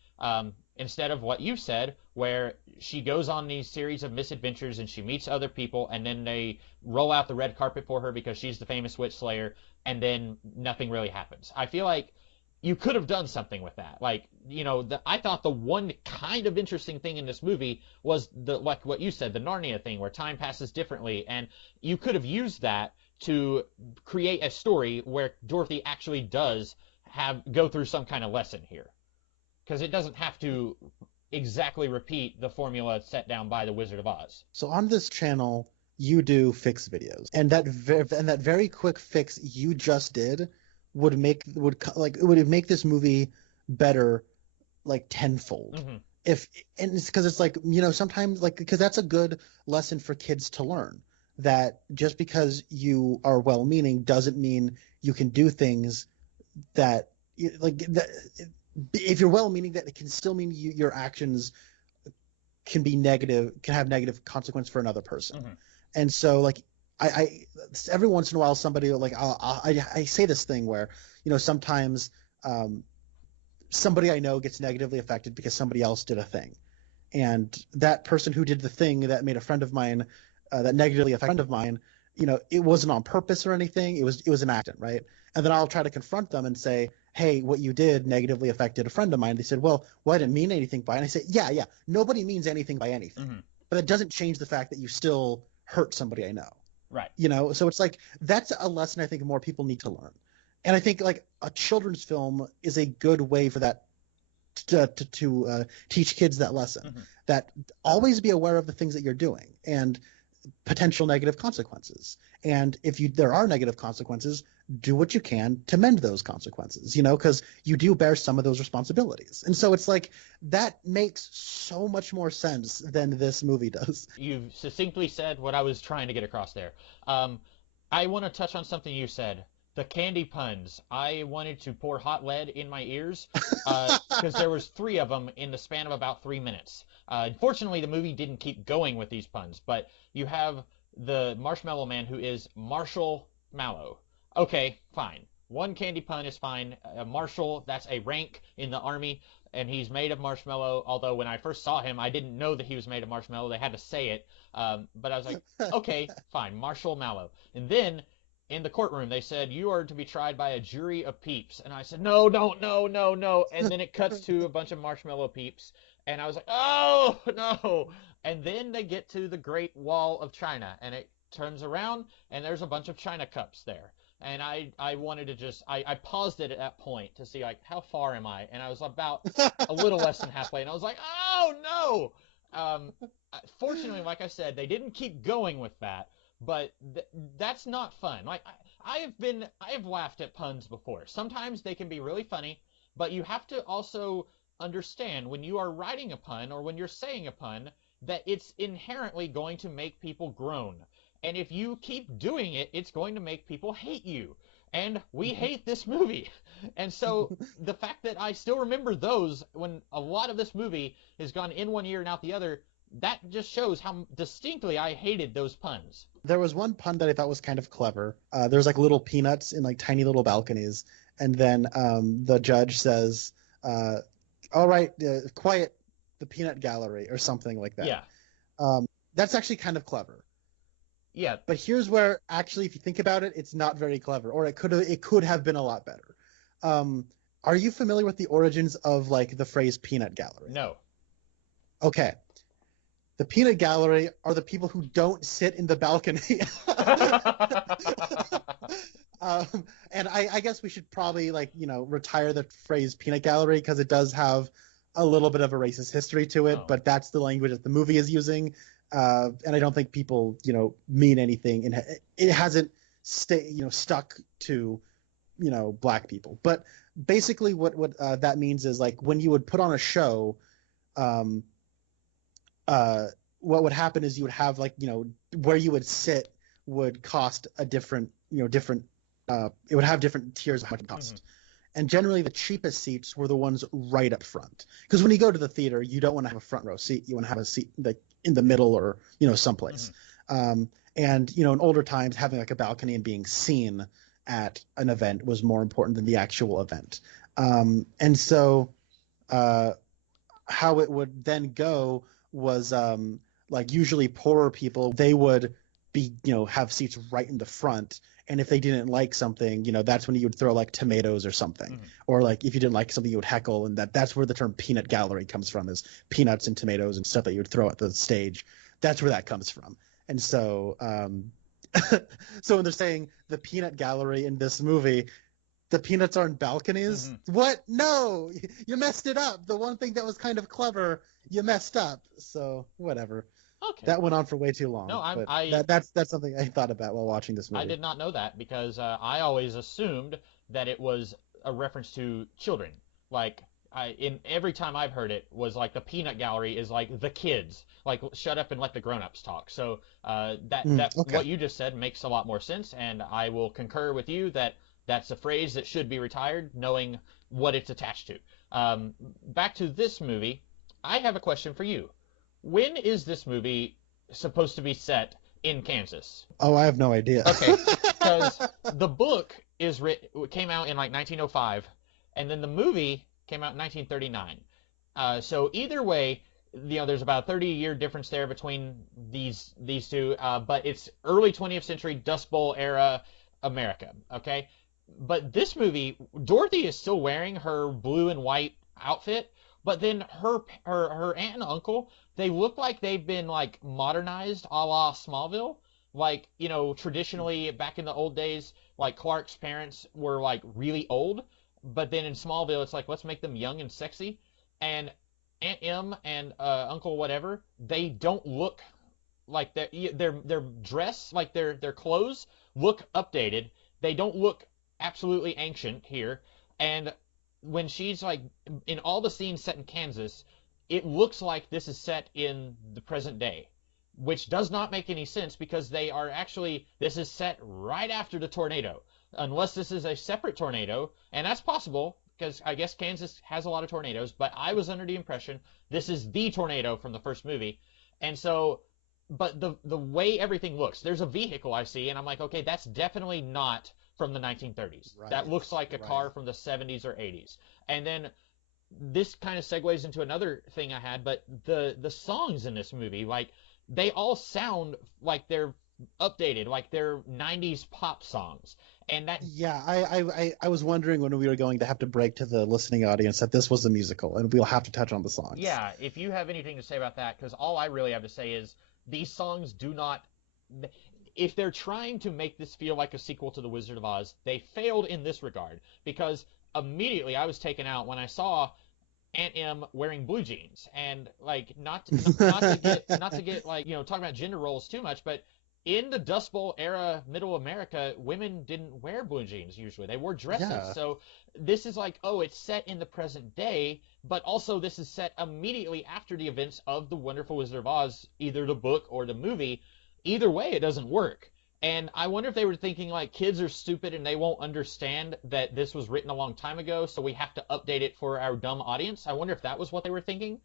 Instead of what you said, where she goes on these series of misadventures and she meets other people, and then they roll out the red carpet for her because she's the famous witch slayer, and then nothing really happens. I feel like you could have done something with that. Like, I thought the one kind of interesting thing in this movie was like what you said, the Narnia thing, where time passes differently, and you could have used that to create a story where Dorothy actually does go through some kind of lesson here, because it doesn't have to exactly repeat the formula set down by the Wizard of Oz. So on this channel, you do fix videos, and that very quick fix you just did would make this movie better like tenfold. Mm-hmm. And it's because it's like, sometimes, like, because that's a good lesson for kids to learn, that just because you are well-meaning doesn't mean you can do things that, like, that if you're well-meaning, that it can still mean your actions can have negative consequence for another person. Mm-hmm. And so, like, I every once in a while somebody, like, I say this thing where, sometimes somebody I know gets negatively affected because somebody else did a thing, and that person who did the thing that made a friend of mine that negatively affected a friend of mine, it wasn't on purpose or anything. It was an accident, right? And then I'll try to confront them and say, hey, what you did negatively affected a friend of mine. They said, well, I didn't mean anything by it. And I say, yeah, nobody means anything by anything. Mm-hmm. But it doesn't change the fact that you still hurt somebody I know. Right. So it's like, that's a lesson I think more people need to learn. And I think, like, a children's film is a good way for that to teach kids that lesson. Mm-hmm. That always be aware of the things that you're doing and potential negative consequences. And if there are negative consequences, do what you can to mend those consequences, because you do bear some of those responsibilities. And so it's like, that makes so much more sense than this movie does. You've succinctly said what I was trying to get across there. I want to touch on something you said. The candy puns. I wanted to pour hot lead in my ears because there was 3 of them in the span of about 3 minutes. Unfortunately, the movie didn't keep going with these puns, but you have the Marshmallow Man, who is Marshall Mallow. Okay, fine. One candy pun is fine. Marshall, that's a rank in the army, and he's made of marshmallow, although when I first saw him, I didn't know that he was made of marshmallow. They had to say it, but I was like, okay, fine, Marshall Mallow. And then in the courtroom, they said, you are to be tried by a jury of peeps. And I said, no, don't, no, no, no. And then it cuts to a bunch of marshmallow peeps. And I was like, oh, no. And then they get to the Great Wall of China. And it turns around, and there's a bunch of China cups there. And I wanted to just, I paused it at that point to see, like, how far am I? And I was about a little less than halfway. And I was like, oh, no. Fortunately, like I said, they didn't keep going with that. But that's not fun. Like, I have laughed at puns before. Sometimes they can be really funny, but you have to also understand when you are writing a pun or when you're saying a pun that it's inherently going to make people groan. And if you keep doing it, it's going to make people hate you. and we hate this movie. And so the fact that I still remember those when a lot of this movie has gone in one ear and out the other, that just shows how distinctly I hated those puns. There was one pun that I thought was kind of clever. There's like little peanuts in like tiny little balconies, and then the judge says, "All right, quiet the peanut gallery," or something like that. Yeah. That's actually kind of clever. Yeah. But here's where actually, if you think about it, it's not very clever, or it could have been a lot better. Are you familiar with the origins of like the phrase peanut gallery? No. Okay. The peanut gallery are the people who don't sit in the balcony. And I guess we should probably retire the phrase peanut gallery because it does have a little bit of a racist history to it, but that's the language that the movie is using. And I don't think people, mean anything. It hasn't stuck to, black people. But basically what that means is like when you would put on a show, what would happen is you would have where you would sit would cost a different, it would have different tiers of how much it cost. Mm-hmm. And generally the cheapest seats were the ones right up front. Because when you go to the theater, you don't want to have a front row seat. You want to have a seat like in the middle or, someplace. Mm-hmm. And, in older times, having like a balcony and being seen at an event was more important than the actual event. And so how it would then go was usually poorer people, they would be, have seats right in the front. And if they didn't like something, that's when you would throw like tomatoes or something. Mm-hmm. Or like if you didn't like something, you would heckle. And that's where the term peanut gallery comes from, is peanuts and tomatoes and stuff that you would throw at the stage. That's where that comes from. And so so when they're saying the peanut gallery in this movie, the peanuts are in balconies. Mm-hmm. What? No, you messed it up. The one thing that was kind of clever, you messed up. So whatever. Okay. That went on for way too long. No, that's something I thought about while watching this movie. I did not know that because I always assumed that it was a reference to children. Like in every time I've heard it was like the peanut gallery is like the kids, like shut up and let the grown-ups talk. So okay. What you just said makes a lot more sense, and I will concur with you that that's a phrase that should be retired, knowing what it's attached to. Back to this movie, I have a question for you. When is this movie supposed to be set in Kansas? Oh, I have no idea. Okay, because the book came out in like 1905, and then the movie came out in 1939. So either way, there's about a 30-year difference there between these two, but it's early 20th century Dust Bowl era America, okay? But this movie, Dorothy is still wearing her blue and white outfit, but then her aunt and uncle, they look like they've been like modernized a la Smallville. Like, traditionally back in the old days, like Clark's parents were like really old, but then in Smallville it's like, let's make them young and sexy. And Aunt Em and Uncle whatever, they don't look like their dress, like their clothes look updated. They don't look absolutely ancient here. And when she's like in all the scenes set in Kansas, it looks like this is set in the present day, which does not make any sense because this is set right after the tornado, unless this is a separate tornado, and that's possible because I guess Kansas has a lot of tornadoes, but I was under the impression this is the tornado from the first movie. And so, but the way everything looks, there's a vehicle I see and I'm like, okay, that's definitely not from the 1930s. Right. That looks like a car from the 70s or 80s. And then this kind of segues into another thing I had, but the songs in this movie, like they all sound like they're updated, like they're 90s pop songs. And that I was wondering when we were going to have to break to the listening audience that this was a musical and we'll have to touch on the songs. Yeah, if you have anything to say about that, because all I really have to say is these songs do not, if they're trying to make this feel like a sequel to The Wizard of Oz, they failed in this regard, because immediately I was taken out when I saw Aunt Em wearing blue jeans, and like not to get like talking about gender roles too much, but in the Dust Bowl era, Middle America, women didn't wear blue jeans usually; they wore dresses. Yeah. So this is like, oh, it's set in the present day, but also this is set immediately after the events of The Wonderful Wizard of Oz, either the book or the movie. Either way, it doesn't work. And I wonder if they were thinking like kids are stupid and they won't understand that this was written a long time ago, so we have to update it for our dumb audience. I wonder if that was what they were thinking.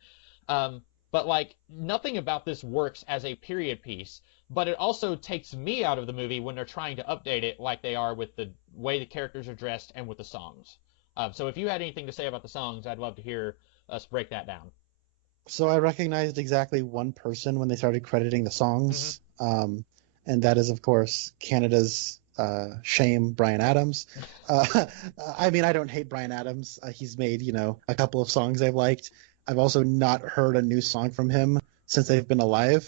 But like nothing about this works as a period piece, but it also takes me out of the movie when they're trying to update it like they are with the way the characters are dressed and with the songs. So if you had anything to say about the songs, I'd love to hear us break that down. So I recognized exactly one person when they started crediting the Mm-hmm. songs, and that is, of course, Canada's shame, Bryan Adams. Uh, I mean, I don't hate Bryan Adams. He's made, a couple of songs I've liked. I've also not heard a new song from him since they've been alive.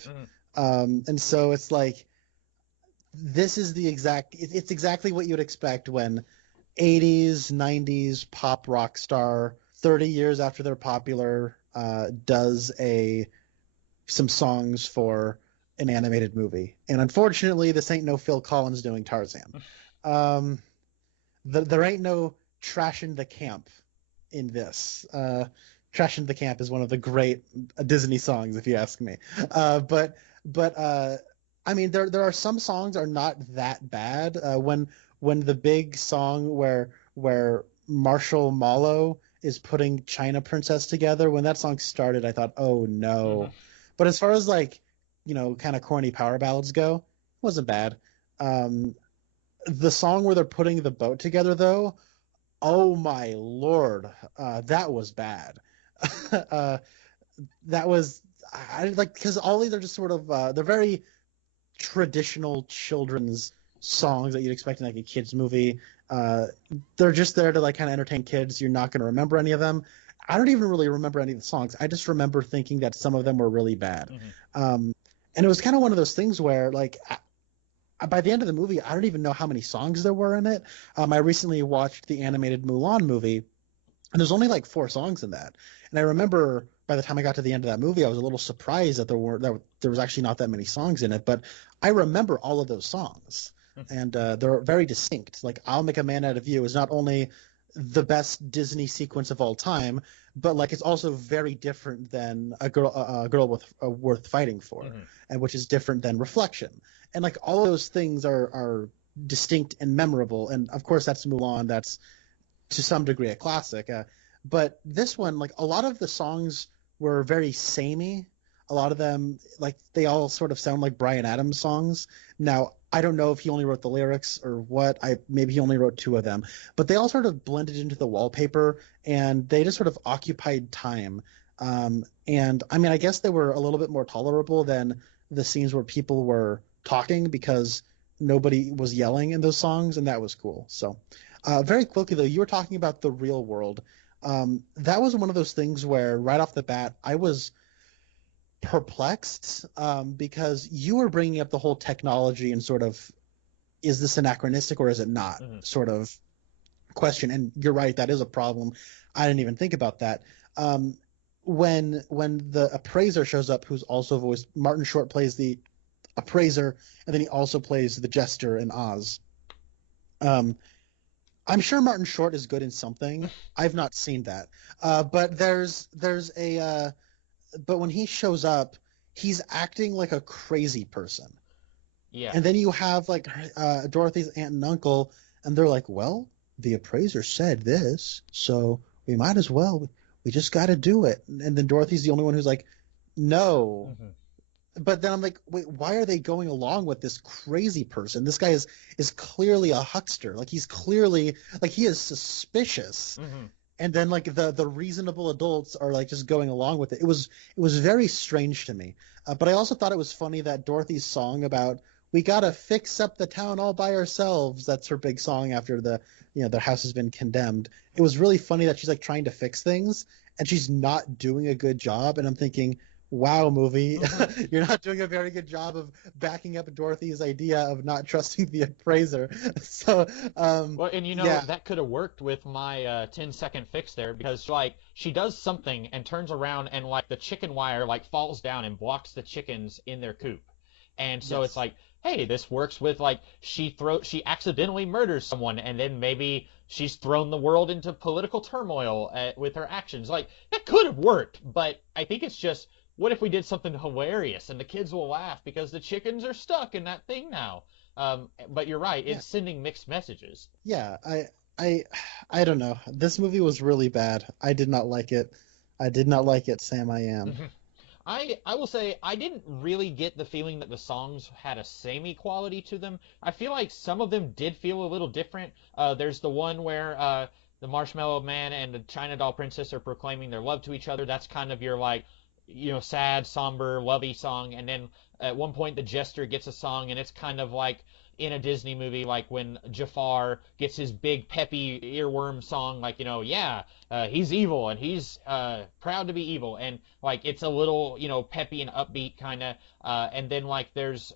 Mm-hmm. And so it's like, this is it's exactly what you'd expect when 80s, 90s pop rock star, 30 years after they're popular, does some songs for an animated movie. And unfortunately, this ain't no Phil Collins doing Tarzan. Um, there ain't no Trash in the Camp in this. Trash in the Camp is one of the great Disney songs, if you ask me. But I mean, there are some songs are not that bad. When the big song where Marshall Mallow is putting China Princess together, when that song started, I thought, oh Mm-hmm. no. But as far as like, kind of corny power ballads go, it wasn't bad. Um, the song where they're putting the boat together, though, oh my lord, that was bad. uh, that was I like because all these are just sort of they're very traditional children's songs that you'd expect in like a kids movie. Uh, they're just there to like kind of entertain kids. You're not going to remember any of them. I don't even really remember any of the songs. I just remember thinking that some of them were really bad. Mm-hmm. And it was kind of one of those things where like by the end of the movie, I don't even know how many songs there were in it. I recently watched the animated Mulan movie, and there's only like 4 songs in that. And I remember by the time I got to the end of that movie, I was a little surprised that there was actually not that many songs in it. But I remember all of those songs, and they're very distinct. Like "I'll Make a Man Out of You" is not only the best Disney sequence of all time, but like it's also very different than a girl worth fighting for, Mm-hmm. and which is different than Reflection. And like all of those things are distinct and memorable. And of course, that's Mulan. That's to some degree a classic. But this one, like a lot of the songs were very samey. A lot of them, like they all sort of sound like Bryan Adams songs. Now, I don't know if he only wrote the lyrics or what. Maybe he only wrote 2 of them, but they all sort of blended into the wallpaper and they just sort of occupied time. And I mean, I guess they were a little bit more tolerable than the scenes where people were talking because nobody was yelling in those songs, and that was cool. So very quickly, though, you were talking about the real world. That was one of those things where right off the bat, I was perplexed because you were bringing up the whole technology and sort of, is this anachronistic or is it not Mm-hmm. sort of question. And you're right, that is a problem. I didn't even think about that. When the appraiser shows up, who's also voiced, Martin Short plays the appraiser, and then he also plays the jester in Oz. I'm sure Martin Short is good in something. I've not seen that. But but when he shows up, he's acting like a crazy person. Yeah. And then you have like Dorothy's aunt and uncle, and they're like, well, the appraiser said this, so we might as well. We just got to do it. And then Dorothy's the only one who's like, no. Mm-hmm. But then I'm like, wait, why are they going along with this crazy person? This guy is clearly a huckster. Like he's clearly like he is suspicious. Mm-hmm. And then like the reasonable adults are like just going along with it. It was very strange to me. But I also thought it was funny that Dorothy's song about we gotta fix up the town all by ourselves. That's her big song after their house has been condemned. It was really funny that she's like trying to fix things and she's not doing a good job. And I'm thinking, wow, movie, you're not doing a very good job of backing up Dorothy's idea of not trusting the appraiser. So, Well, and yeah. that could have worked with my 10-second fix there because like she does something and turns around and like the chicken wire like falls down and blocks the chickens in their coop. And so it's Yes. like, hey, this works with like she accidentally murders someone and then maybe she's thrown the world into political turmoil with her actions. Like that could have worked, but I think it's just what if we did something hilarious and the kids will laugh because the chickens are stuck in that thing now. But you're right, Yeah, it's sending mixed messages. yeah. I, I don't know. This movie was really bad. I did not like it. I did not like it, Sam. I am. I will say I didn't really get the feeling that the songs had a samey quality to them. I feel like some of them did feel a little different. There's the one where the Marshmallow Man and the China Doll Princess are proclaiming their love to each other. That's kind of your like, sad, somber, lovey song. And then at one point the Jester gets a song, and it's kind of like in a Disney movie, like when Jafar gets his big peppy earworm song, like yeah, he's evil and he's proud to be evil, and like it's a little peppy and upbeat kind of, and then like there's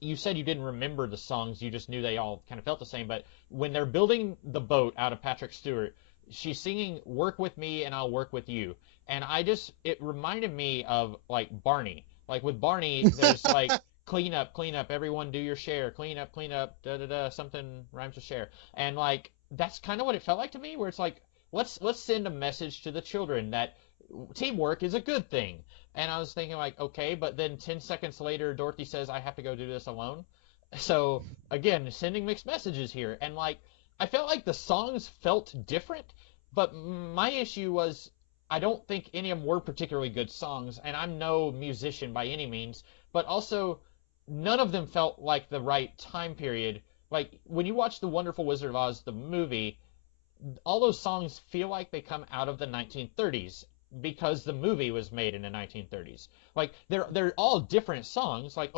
you said you didn't remember the songs, you just knew they all kind of felt the same, but when they're building the boat out of Patrick Stewart, she's singing "Work with me and I'll work with you," and it reminded me of like Barney. Like with Barney, there's like clean up, everyone do your share, clean up, da da da, something rhymes with share, and like that's kind of what it felt like to me, where it's like let's send a message to the children that teamwork is a good thing. And I was thinking like, okay, but then 10 seconds later, Dorothy says, I have to go do this alone. So again, sending mixed messages here. And like, I felt like the songs felt different, but my issue was I don't think any of them were particularly good songs. And I'm no musician by any means, but also none of them felt like the right time period. Like when you watch The Wonderful Wizard of Oz, the movie, all those songs feel like they come out of the 1930s because the movie was made in the 1930s. Like they're all different songs. Like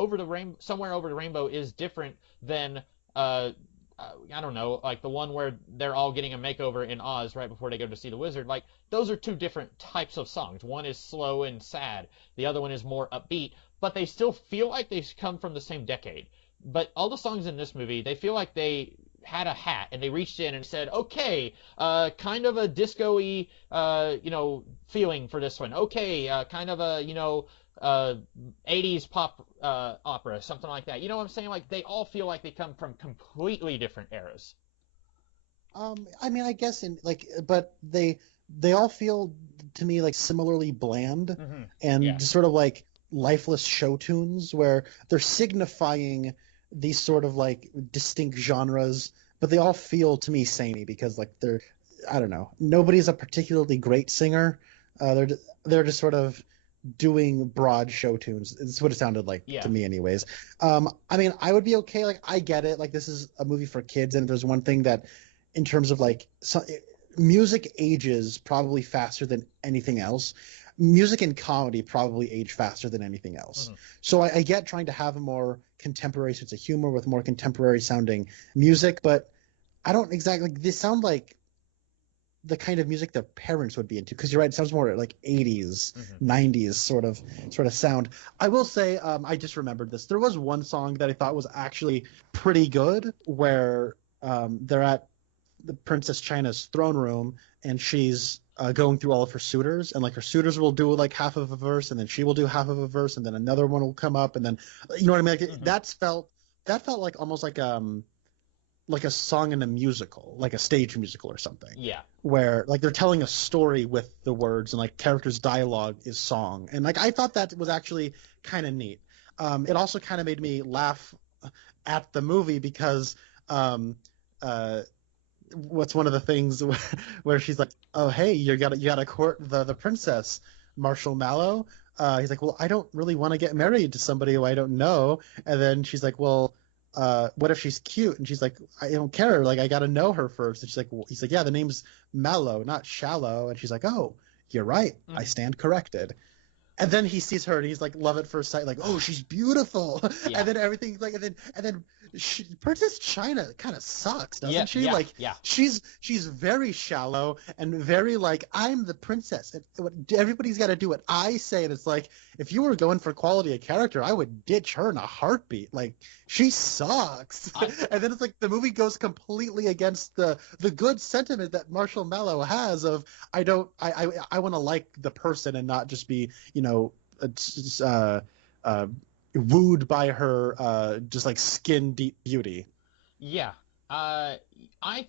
Somewhere Over the Rainbow is different than I don't know, like the one where they're all getting a makeover in Oz right before they go to see the wizard. Like those are two different types of songs. One is slow and sad. The other one is more upbeat, but they still feel like they come from the same decade. But all the songs in this movie, they feel like they had a hat and they reached in and said, okay, kind of a disco-y, feeling for this one. Okay, kind of a, 80s pop opera, something like that. You know what I'm saying? Like they all feel like they come from completely different eras. I mean, I guess but they all feel to me like similarly bland and Yeah. just sort of like lifeless show tunes where they're signifying these sort of like distinct genres, but they all feel to me samey because like I don't know, nobody's a particularly great singer. They're just sort of doing broad show tunes. It's what it sounded like Yeah. to me, anyways. I mean, I would be okay. Like, I get it. Like, this is a movie for kids, and if there's one thing that, in terms of like, music ages probably faster than anything else. Music and comedy probably age faster than anything else. So I get trying to have a more contemporary sense of humor with more contemporary sounding music, but I don't exactly. They sound like the kind of music that parents would be into, because you're right, it sounds more like 80s 90s sort of sound. I will say, I just remembered this, there was one song that I thought was actually pretty good where they're at the Princess China's throne room and she's going through all of her suitors, and like her suitors will do like half of a verse and then she will do half of a verse and then another one will come up, and then you know what I mean, like, that felt like almost like a song in a musical, like a stage musical or something. Yeah. Where like they're telling a story with the words and like characters' dialogue is song. And like I thought that was actually kind of neat. It also kind of made me laugh at the movie because what's one of the things where she's like, "Oh, hey, you gotta court the princess, Marshall Mallow." He's like, "Well, I don't really want to get married to somebody who I don't know." And then she's like, "Well, what if she's cute?" And she's like, "I don't care. Like, I got to know her first." And she's like, he's like, "Yeah, the name's Mallow, not Shallow." And she's like, "Oh, you're right. I stand corrected." And then he sees her and he's like, love at first sight, like, "Oh, she's beautiful." Yeah. And then everything's like, and then Princess China kind of sucks, doesn't she? Yeah. Like, Yeah. she's very shallow and very like, I'm the princess. And everybody's got to do what I say. And it's like, if you were going for quality of character, I would ditch her in a heartbeat. Like, she sucks. And then it's like the movie goes completely against the good sentiment that Marshall Mallow has of, I want to like the person and not just be, wooed by her just like skin deep beauty. Yeah. I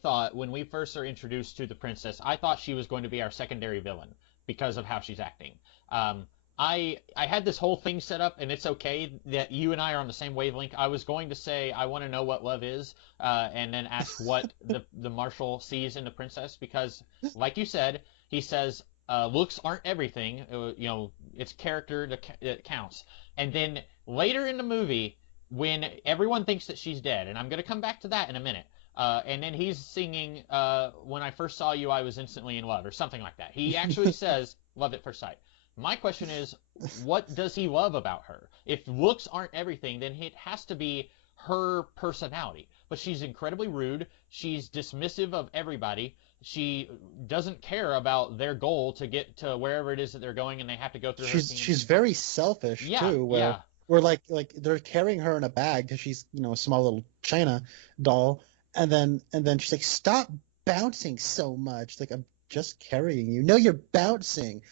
thought when we first are introduced to the princess, I thought she was going to be our secondary villain because of how she's acting. I had this whole thing set up, and it's okay that you and I are on the same wavelength. I was going to say I want to know what love is, and then ask what the Marshal sees in the princess, because, like you said, he says looks aren't everything. It's character that counts. And then later in the movie, when everyone thinks that she's dead, and I'm going to come back to that in a minute. And then he's singing, "When I first saw you, I was instantly in love," or something like that. He actually says, "Love at first sight." My question is, what does he love about her? If looks aren't everything, then it has to be her personality. But she's incredibly rude. She's dismissive of everybody. She doesn't care about their goal to get to wherever it is that they're going, and they have to go through her. She's very selfish too. Where like they're carrying her in a bag because she's a small little China doll, and then she's like, "Stop bouncing so much. Like, I'm just carrying you. No, you're bouncing."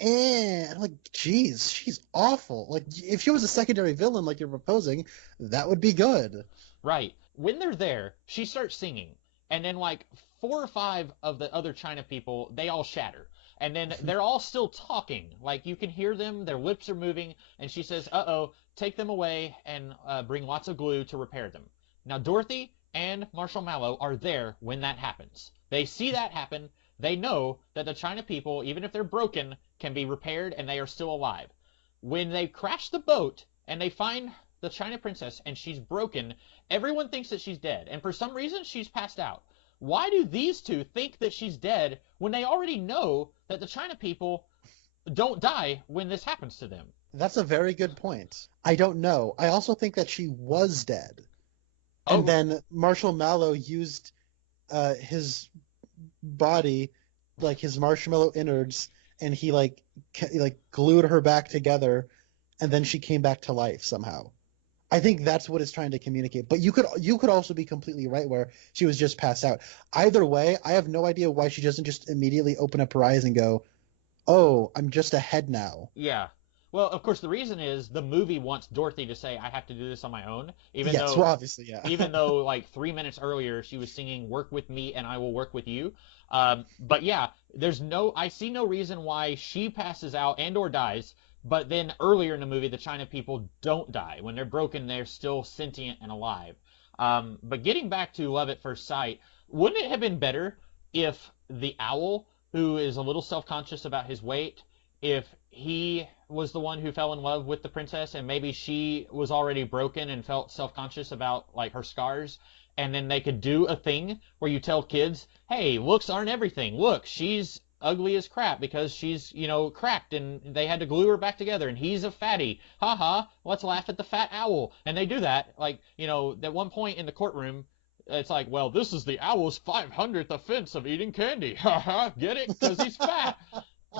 And I'm like, geez, she's awful. Like, if she was a secondary villain like you're proposing, that would be good. Right. When they're there, she starts singing. And then, like, 4 or 5 of the other China people, they all shatter. And then they're all still talking. Like, you can hear them, their lips are moving. And she says, "Uh-oh, take them away and bring lots of glue to repair them." Now, Dorothy and Marshall Mallow are there when that happens. They see that happen. They know that the China people, even if they're broken, can be repaired and they are still alive. When they crash the boat and they find the China princess and she's broken, everyone thinks that she's dead. And for some reason, she's passed out. Why do these two think that she's dead when they already know that the China people don't die when this happens to them? That's a very good point. I don't know. I also think that she was dead. And then Marshall Mallow used his body, like his marshmallow innards, and he like glued her back together, and then she came back to life somehow. I think that's what it's trying to communicate. But you could also be completely right where she was just passed out. Either way, I have no idea why she doesn't just immediately open up her eyes and go, "Oh, I'm just a head now." Yeah. Well, of course, the reason is the movie wants Dorothy to say, "I have to do this on my own," even though, obviously, yeah. even though, like 3 minutes earlier, she was singing "Work with me and I will work with you." But yeah, I see no reason why she passes out and or dies. But then earlier in the movie, the China people don't die. When they're broken, they're still sentient and alive. But getting back to Love at First Sight, wouldn't it have been better if the owl, who is a little self-conscious about his weight, if he was the one who fell in love with the princess, and maybe she was already broken and felt self-conscious about like her scars, and then they could do a thing where you tell kids, "Hey, looks aren't everything. Look, she's ugly as crap because she's, cracked and they had to glue her back together, and he's a fatty. Haha, let's laugh at the fat owl." And they do that, like, at one point in the courtroom, it's like, "Well, this is the owl's 500th offense of eating candy. Haha, get it? Because he's fat."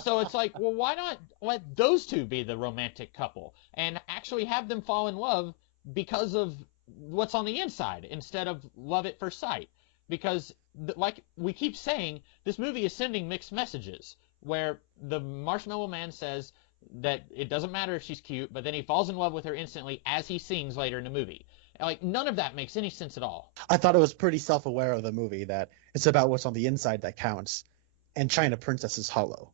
So it's like, well, why not let those two be the romantic couple and actually have them fall in love because of what's on the inside instead of love at first sight? Because, like we keep saying, this movie is sending mixed messages where the Marshmallow Man says that it doesn't matter if she's cute, but then he falls in love with her instantly as he sings later in the movie. Like, none of that makes any sense at all. I thought it was pretty self-aware of the movie that it's about what's on the inside that counts. And China Princess is hollow.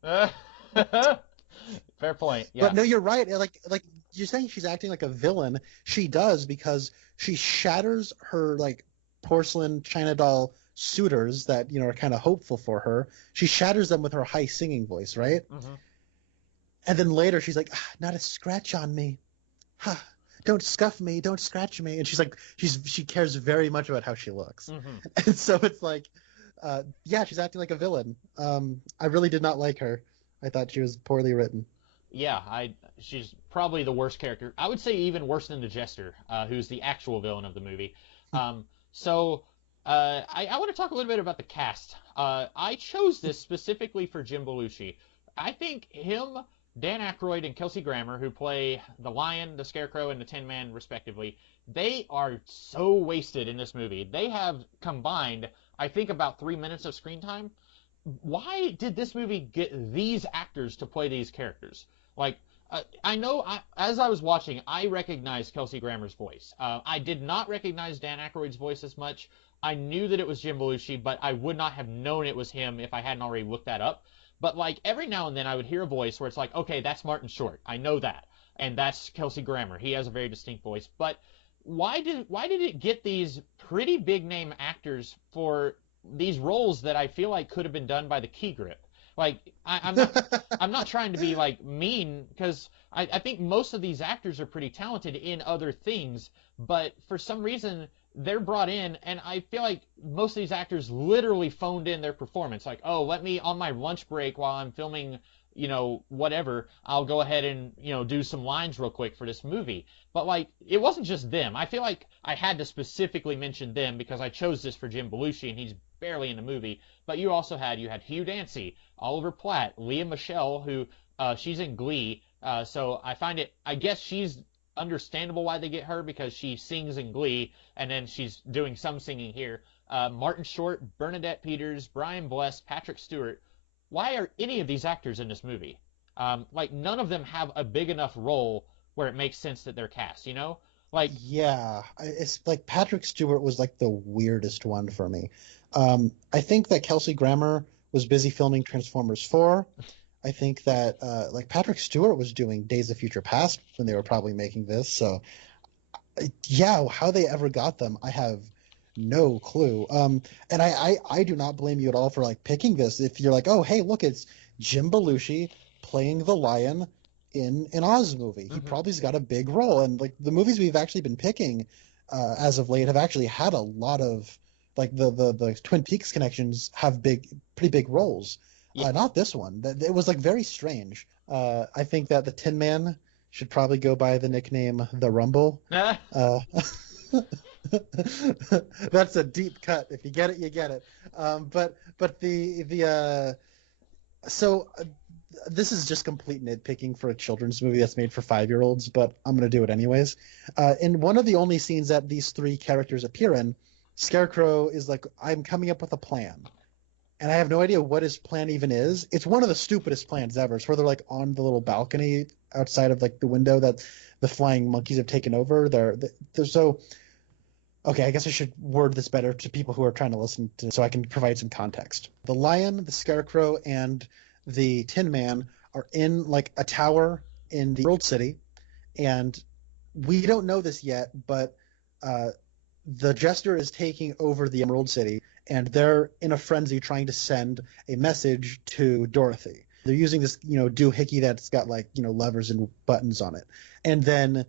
Fair point. Yeah. But no, you're right. Like you're saying she's acting like a villain. She does, because she shatters her like porcelain China doll suitors that are kind of hopeful for her. She shatters them with her high singing voice, right? Mm-hmm. And then later she's like, "Not a scratch on me. Don't scuff me. Don't scratch me." And she's like, she cares very much about how she looks. Mm-hmm. And so it's like, she's acting like a villain. I really did not like her. I thought she was poorly written. Yeah, she's probably the worst character. I would say even worse than the Jester, who's the actual villain of the movie. I want to talk a little bit about the cast. I chose this specifically for Jim Belushi. I think him, Dan Aykroyd, and Kelsey Grammer, who play the Lion, the Scarecrow, and the Tin Man, respectively, they are so wasted in this movie. They have combined, I think, about 3 minutes of screen time. Why did this movie get these actors to play these characters? Like, I know, as I was watching, I recognized Kelsey Grammer's voice. I did not recognize Dan Aykroyd's voice as much. I knew that it was Jim Belushi, but I would not have known it was him if I hadn't already looked that up. But like every now and then I would hear a voice where it's like, okay, that's Martin Short. I know that. And that's Kelsey Grammer. He has a very distinct voice. But why did it get these pretty big name actors for these roles that I feel like could have been done by the key grip? Like I'm not trying to be like mean because I think most of these actors are pretty talented in other things, but for some reason they're brought in and I feel like most of these actors literally phoned in their performance. Like, oh, let me on my lunch break while I'm filming, whatever, I'll go ahead and, do some lines real quick for this movie. But like, it wasn't just them. I feel like I had to specifically mention them because I chose this for Jim Belushi and he's barely in the movie. But you had Hugh Dancy, Oliver Platt, Leah Michele, who she's in Glee. So I guess she's understandable why they get her because she sings in Glee and then she's doing some singing here. Martin Short, Bernadette Peters, Brian Bless, Patrick Stewart. Why are any of these actors in this movie? Like none of them have a big enough role where it makes sense that they're cast, Like, Yeah, it's like Patrick Stewart was like the weirdest one for me. I think that Kelsey Grammer was busy filming Transformers 4. I think that like Patrick Stewart was doing Days of Future Past when they were probably making this. So yeah, how they ever got them, I have no clue. And I do not blame you at all for like picking this. If you're like, oh hey, look, it's Jim Belushi playing the lion in an Oz movie. He probably's got a big role. And like the movies we've actually been picking as of late have actually had a lot of like the Twin Peaks connections have pretty big roles. Yeah. Not this one. It was like very strange. I think that the Tin Man should probably go by the nickname The Rumble. That's a deep cut. If you get it, you get it. But this is just complete nitpicking for a children's movie that's made for 5-year-olds, but I'm going to do it anyways. In one of the only scenes that these three characters appear in, Scarecrow is like, I'm coming up with a plan. And I have no idea what his plan even is. It's one of the stupidest plans ever. It's where they're like on the little balcony outside of like the window that the flying monkeys have taken over. They're so... Okay, I guess I should word this better to people who are trying to listen to, so I can provide some context. The lion, the scarecrow, and the Tin Man are in like a tower in the Emerald City, and we don't know this yet, but the Jester is taking over the Emerald City, and they're in a frenzy trying to send a message to Dorothy. They're using this, doohickey that's got like, levers and buttons on it. And then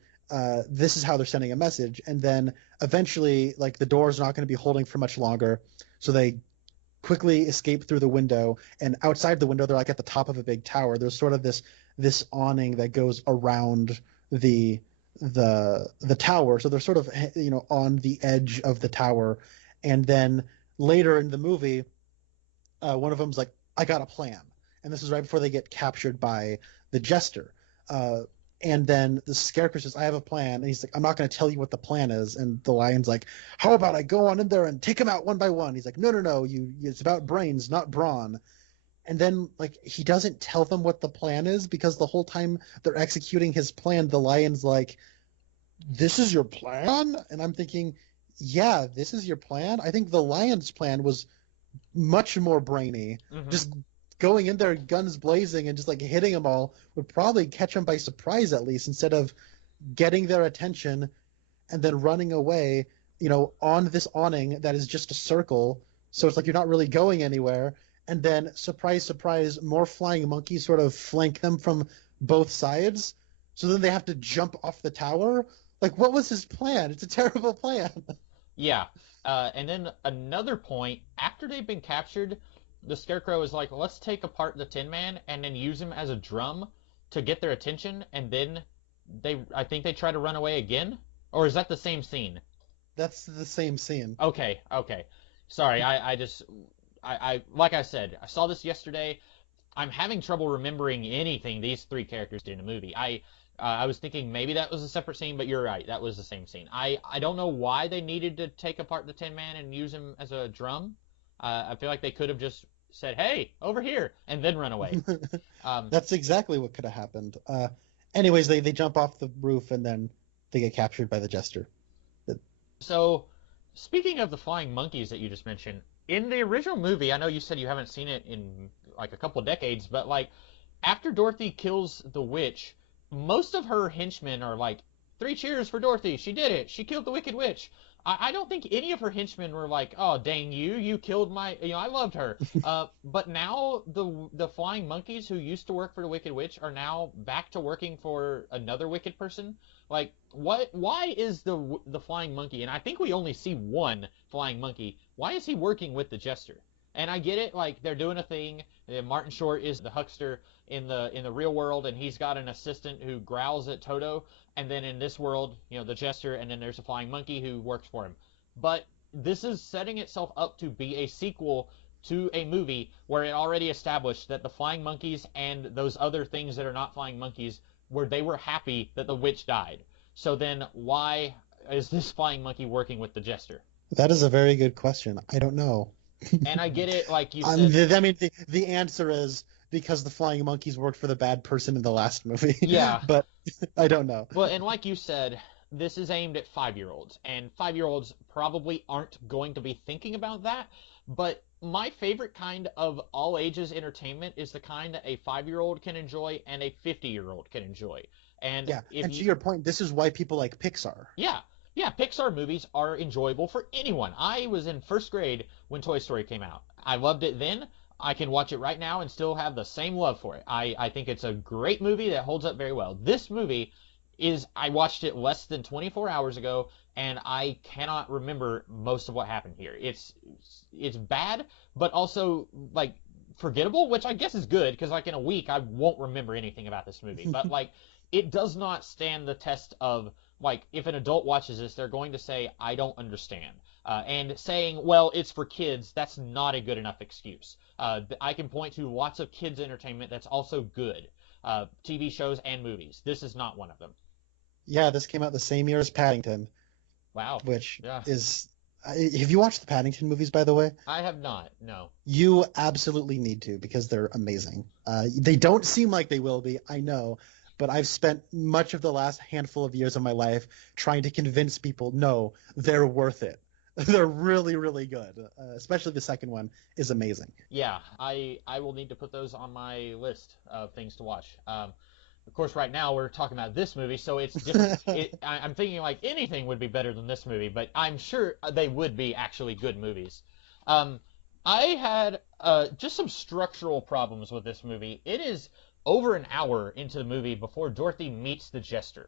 this is how they're sending a message. And then eventually, like, the door's not going to be holding for much longer. So they quickly escape through the window. And outside the window, they're like at the top of a big tower. There's sort of this awning that goes around the tower. So they're sort of, on the edge of the tower. And then later in the movie, one of them's like, I got a plan. And this is right before they get captured by the Jester. And then the Scarecrow says, I have a plan. And he's like, I'm not going to tell you what the plan is. And the lion's like, how about I go on in there and take them out one by one? He's like, no. It's about brains, not brawn. And then, like, he doesn't tell them what the plan is because the whole time they're executing his plan, the lion's like, this is your plan? And I'm thinking, yeah, this is your plan? I think the lion's plan was much more brainy. Mm-hmm. Just going in there guns blazing and just like hitting them all would probably catch them by surprise, at least, instead of getting their attention and then running away, on this awning that is just a circle. So it's like you're not really going anywhere. And then surprise, surprise, more flying monkeys sort of flank them from both sides. So then they have to jump off the tower. Like, what was his plan? It's a terrible plan. Yeah. And then another point, after they've been captured, the Scarecrow is like, let's take apart the Tin Man and then use him as a drum to get their attention, and then I think they try to run away again? Or is that the same scene? That's the same scene. Okay. Sorry, I like I said, I saw this yesterday. I'm having trouble remembering anything these three characters did in the movie. I was thinking maybe that was a separate scene, but you're right, that was the same scene. I don't know why they needed to take apart the Tin Man and use him as a drum. I feel like they could have just said, hey, over here, and then run away. That's exactly what could have happened. Anyways, they jump off the roof and then they get captured by the Jester. So, speaking of the flying monkeys that you just mentioned, in the original movie, I know you said you haven't seen it in like a couple decades, but like after Dorothy kills the witch, most of her henchmen are like, three cheers for Dorothy. She did it. She killed the Wicked Witch. I don't think any of her henchmen were like, oh, dang you killed my, I loved her. But now the flying monkeys who used to work for the Wicked Witch are now back to working for another wicked person. Like, what? Why is the flying monkey? And I think we only see one flying monkey. Why is he working with the jester? And I get it, like they're doing a thing. Martin Short is the huckster in the real world, and he's got an assistant who growls at Toto. And then in this world, the jester, and then there's a flying monkey who works for him. But this is setting itself up to be a sequel to a movie where it already established that the flying monkeys and those other things that are not flying monkeys, where they were happy that the witch died. So then why is this flying monkey working with the jester? That is a very good question. I don't know. And I get it, like you said. I mean, the answer is because the flying monkeys worked for the bad person in the last movie. Yeah. But I don't know. Well, and like you said, this is aimed at 5-year-olds, and 5-year-olds probably aren't going to be thinking about that. But my favorite kind of all ages entertainment is the kind that a 5-year-old can enjoy and a 50-year-old can enjoy. And yeah, and to your point, this is why people like Pixar. Yeah. Yeah, Pixar movies are enjoyable for anyone. I was in first grade when Toy Story came out. I loved it then. I can watch it right now and still have the same love for it. I think it's a great movie that holds up very well. This movie I watched it less than 24 hours ago, and I cannot remember most of what happened here. It's bad, but also, like, forgettable, which I guess is good, because, like, in a week, I won't remember anything about this movie. But, like, it does not stand the test of, like, if an adult watches this, they're going to say, I don't understand. And saying, well, it's for kids, that's not a good enough excuse. I can point to lots of kids' entertainment that's also good. TV shows and movies. This is not one of them. Yeah, this came out the same year as Paddington. Wow. Which is... Have you watched the Paddington movies, by the way? I have not, no. You absolutely need to, because they're amazing. They don't seem like they will be, I know, but I've spent much of the last handful of years of my life trying to convince people, no, they're worth it. They're really, really good. Especially the second one is amazing. Yeah, I will need to put those on my list of things to watch. Of course, right now we're talking about this movie, so it's different. I'm thinking like anything would be better than this movie, but I'm sure they would be actually good movies. I had just some structural problems with this movie. It is over an hour into the movie before Dorothy meets the jester.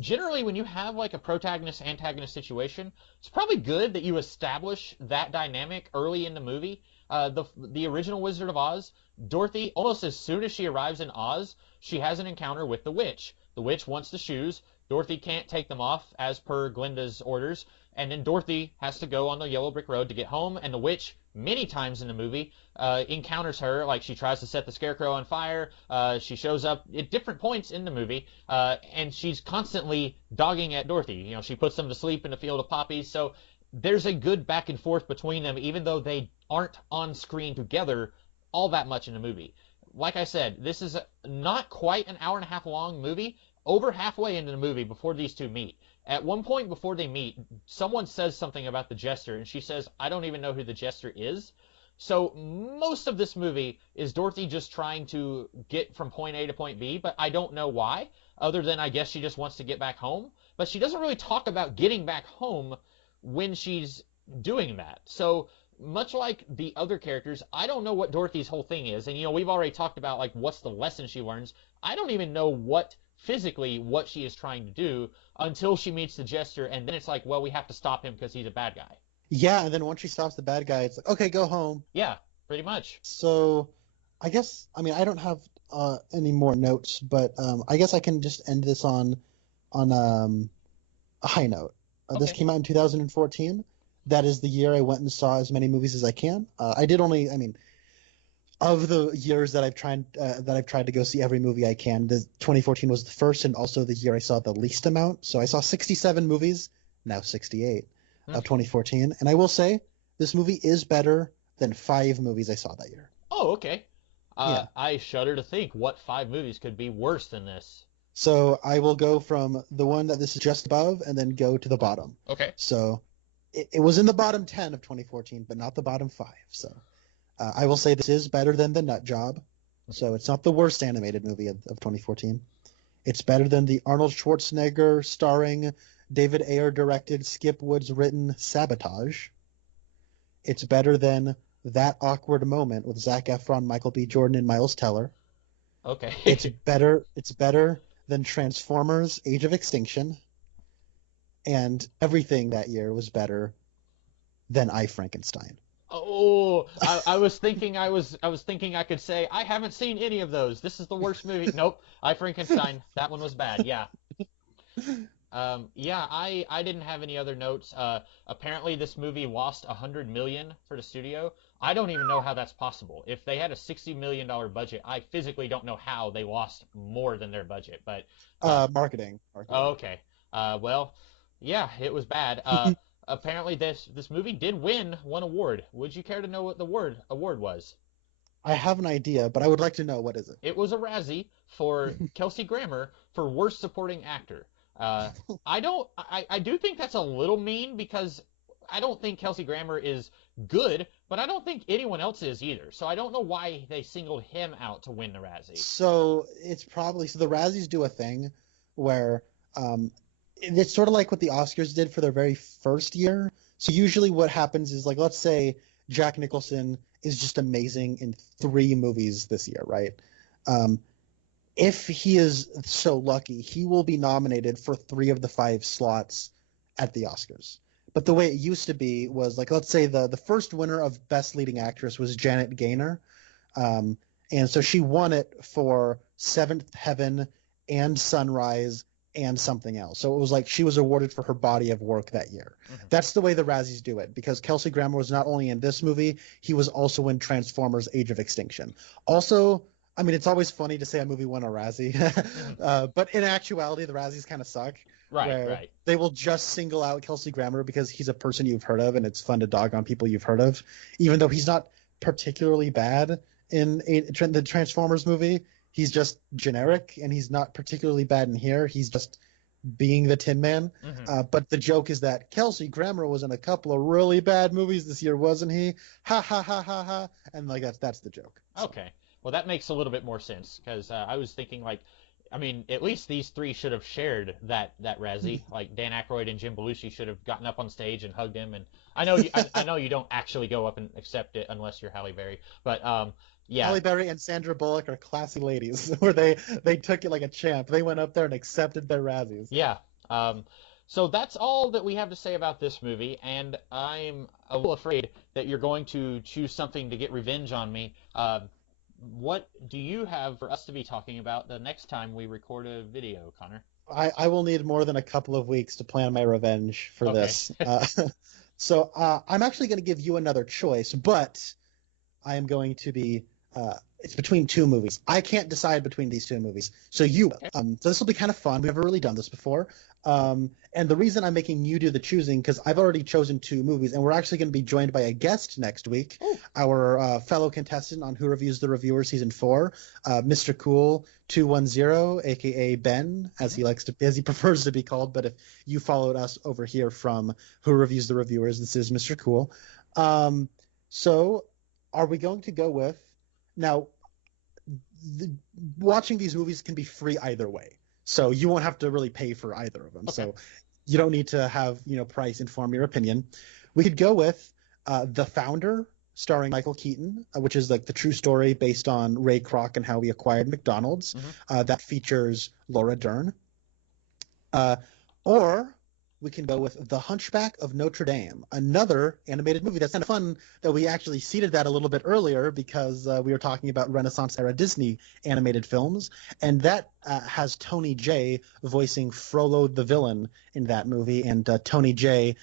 Generally, when you have like a protagonist-antagonist situation, it's probably good that you establish that dynamic early in the movie. The original Wizard of Oz, Dorothy, almost as soon as she arrives in Oz, she has an encounter with the witch. The witch wants the shoes. Dorothy can't take them off as per Glinda's orders, and then Dorothy has to go on the yellow brick road to get home, and the witch, many times in the movie, encounters her. Like, she tries to set the scarecrow on fire. She shows up at different points in the movie, and she's constantly dogging at Dorothy. She puts them to sleep in the field of poppies, so there's a good back and forth between them, even though they aren't on screen together all that much in the movie. Like I said, this is not quite an hour and a half long movie, over halfway into the movie before these two meet. At one point before they meet, someone says something about the jester, and she says, I don't even know who the jester is. So most of this movie is Dorothy just trying to get from point A to point B, but I don't know why, other than I guess she just wants to get back home. But she doesn't really talk about getting back home when she's doing that. So much like the other characters, I don't know what Dorothy's whole thing is. And, we've already talked about, like, what's the lesson she learns. I don't even know what she is trying to do until she meets the jester, and then it's like, well, we have to stop him because he's a bad guy. Yeah, and then once she stops the bad guy, it's like, okay, go home. Yeah, pretty much. So, I guess, I don't have any more notes, but I guess I can just end this on a high note. Okay. This came out in 2014. That is the year I went and saw as many movies as I can. I did only, of the years that I've tried to go see every movie I can, 2014 was the first, and also the year I saw the least amount. So I saw 67 movies, now 68 of 2014. And I will say, this movie is better than 5 movies I saw that year. Oh, okay. Yeah. I shudder to think what 5 movies could be worse than this. So I will go from the one that this is just above and then go to the bottom. Okay. So it was in the bottom 10 of 2014, but not the bottom 5. So I will say this is better than The Nut Job, so it's not the worst animated movie of 2014. It's better than the Arnold Schwarzenegger starring, David Ayer directed, Skip Woods written Sabotage. It's better than That Awkward Moment with Zac Efron, Michael B. Jordan, and Miles Teller. It's Okay. better. It's better than Transformers: Age of Extinction, and everything that year was better than I Frankenstein. Oh, I was thinking I could say I haven't seen any of those. This is the worst movie. Nope. I Frankenstein. That one was bad. Yeah. Yeah, I didn't have any other notes. Apparently this movie lost 100 million for the studio. I don't even know how that's possible. If they had a $60 million budget, I physically don't know how they lost more than their budget. But Marketing, oh, marketing. okay. Well, yeah, it was bad. Apparently this movie did win one award. Would you care to know what the award was? I have an idea, but I would like to know what is it. It was a Razzie for Kelsey Grammer for Worst Supporting Actor. Uh, I do think that's a little mean because I don't think Kelsey Grammer is good, but I don't think anyone else is either. So I don't know why they singled him out to win the Razzie. So it's probably so the Razzies do a thing where it's sort of like what the Oscars did for their very first year. So usually what happens is like let's say Jack Nicholson is just amazing in 3 movies this year, right? Um, if he is so lucky, he will be nominated for 3 of the 5 slots at the Oscars. But the way it used to be was like let's say the first winner of Best Leading Actress was Janet Gaynor. Um, and so she won it for Seventh Heaven and Sunrise and something else. So it was like she was awarded for her body of work that year. Hmm. That's the way the Razzies do it because Kelsey Grammer was not only in this movie, he was also in Transformers: Age of Extinction. Also, I mean, it's always funny to say a movie won a Razzie, Hmm. but in actuality, the Razzies kind of suck. Right, Where right. they will just single out Kelsey Grammer because he's a person you've heard of, and it's fun to dog on people you've heard of, even though he's not particularly bad in the Transformers movie. He's just generic, and he's not particularly bad in here. He's just being the Tin Man. Hmm. But the joke is that Kelsey Grammer was in a couple of really bad movies this year, wasn't he? Ha ha ha ha ha! And like that's the joke. So Okay. Well, that makes a little bit more sense because I was thinking like, I mean, at least these three should have shared that Razzie. Like Dan Aykroyd and Jim Belushi should have gotten up on stage and hugged him. And I know you don't actually go up and accept it unless you're Halle Berry. But yeah, Halle Berry and Sandra Bullock are classy ladies, where they took it like a champ. They went up there and accepted their Razzies. yeah. Um, so that's all that we have to say about this movie, and I'm a little afraid that you're going to choose something to get revenge on me. What do you have for us to be talking about the next time we record a video, Connor? I will need more than a couple of weeks to plan my revenge for Okay. this. So I'm actually going to give you another choice, but I am going to be. It's between 2 movies. I can't decide between these 2 movies. So you will. Okay. So this will be kind of fun. We've never really done this before. And the reason I'm making you do the choosing because I've already chosen 2 movies, and we're actually going to be joined by a guest next week, Oh. our fellow contestant on Who Reviews the Reviewer season 4, Mr. Cool 210, aka Ben, as Mhm. he prefers to be called. But if you followed us over here from Who Reviews the Reviewers, this is Mr. Cool. So are we going to go with now? The, Watching these movies can be free either way, so you won't have to really pay for either of them. Okay. So you don't need to have price inform your opinion. We could go with The Founder, starring Michael Keaton, which is like the true story based on Ray Kroc and how he acquired McDonald's. Hmm. That features Laura Dern. Uh, or we can go with The Hunchback of Notre Dame, another animated movie that's kind of fun that we actually seeded that a little bit earlier because we were talking about Renaissance era Disney animated films. And that has Tony Jay voicing Frollo the villain in that movie. And Tony Jay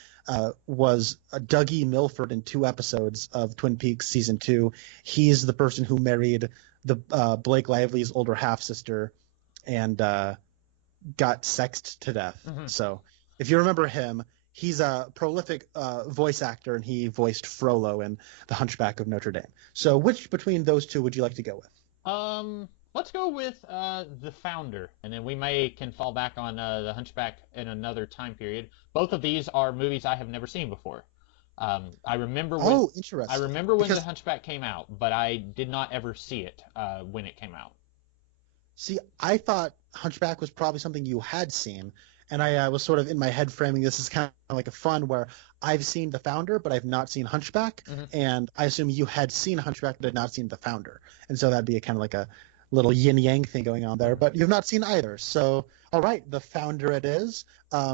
was Dougie Milford in 2 episodes of Twin Peaks season 2. He's the person who married the Blake Lively's older half sister and got sexed to death. Hmm. So if you remember him, he's a prolific voice actor, and he voiced Frollo in The Hunchback of Notre Dame. So which between those 2 would you like to go with? Let's go with the Founder, and then we may can fall back on the Hunchback in another time period. Both of these are movies I have never seen before. I remember when Oh, I interesting. remember when The Because Hunchback came out, but I did not ever see it when it came out. see, I thought Hunchback was probably something you had seen, and I was sort of in my head framing this as kind of like a fun where I've seen The Founder, but I've not seen Hunchback, Hmm. and I assume you had seen Hunchback but had not seen The Founder, and so that'd be a kind of like a little yin yang thing going on there. But you've not seen either, so all right, The Founder it is.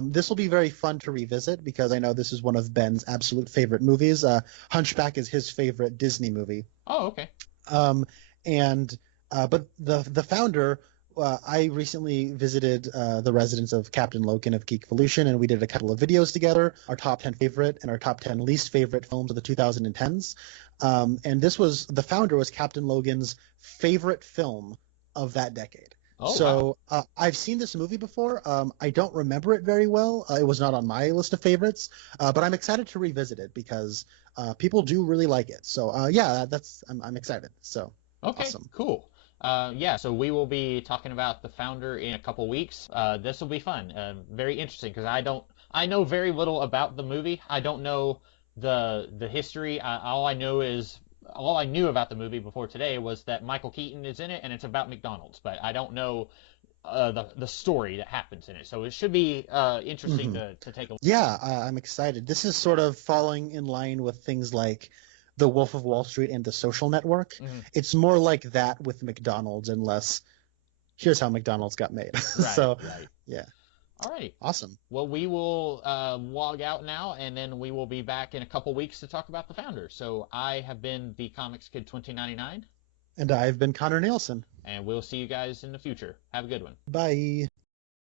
This will be very fun to revisit because I know this is one of Ben's absolute favorite movies. Hunchback is his favorite Disney movie. Oh, okay. Um, and but the founder, I recently visited the residence of Captain Logan of Geekvolution, and we did a couple of videos together, our top 10 favorite and our top 10 least favorite films of the 2010s. And this was the founder was Captain Logan's favorite film of that decade. Oh, wow. So I've seen this movie before. I don't remember it very well. It was not on my list of favorites, but I'm excited to revisit it because people do really like it. So yeah, I'm excited. So Okay, awesome. cool. Yeah, so we will be talking about The Founder in a couple weeks. This will be fun. Very interesting because I know very little about the movie. I don't know the history. All I knew about the movie before today was that Michael Keaton is in it and it's about McDonald's, but I don't know the story that happens in it. So it should be interesting Hmm. to take a look. Yeah, I'm excited. This is sort of falling in line with things like The Wolf of Wall Street and The Social Network. Mhm. It's more like that with McDonald's and less. Here's how McDonald's got made. Right, So right. yeah, All right. awesome. Well, we will log out now, and then we will be back in a couple weeks to talk about The Founder. So I have been the Comics Kid 2099, And I've been Connor Nielsen. and we'll see you guys in the future. Have a good one. Bye.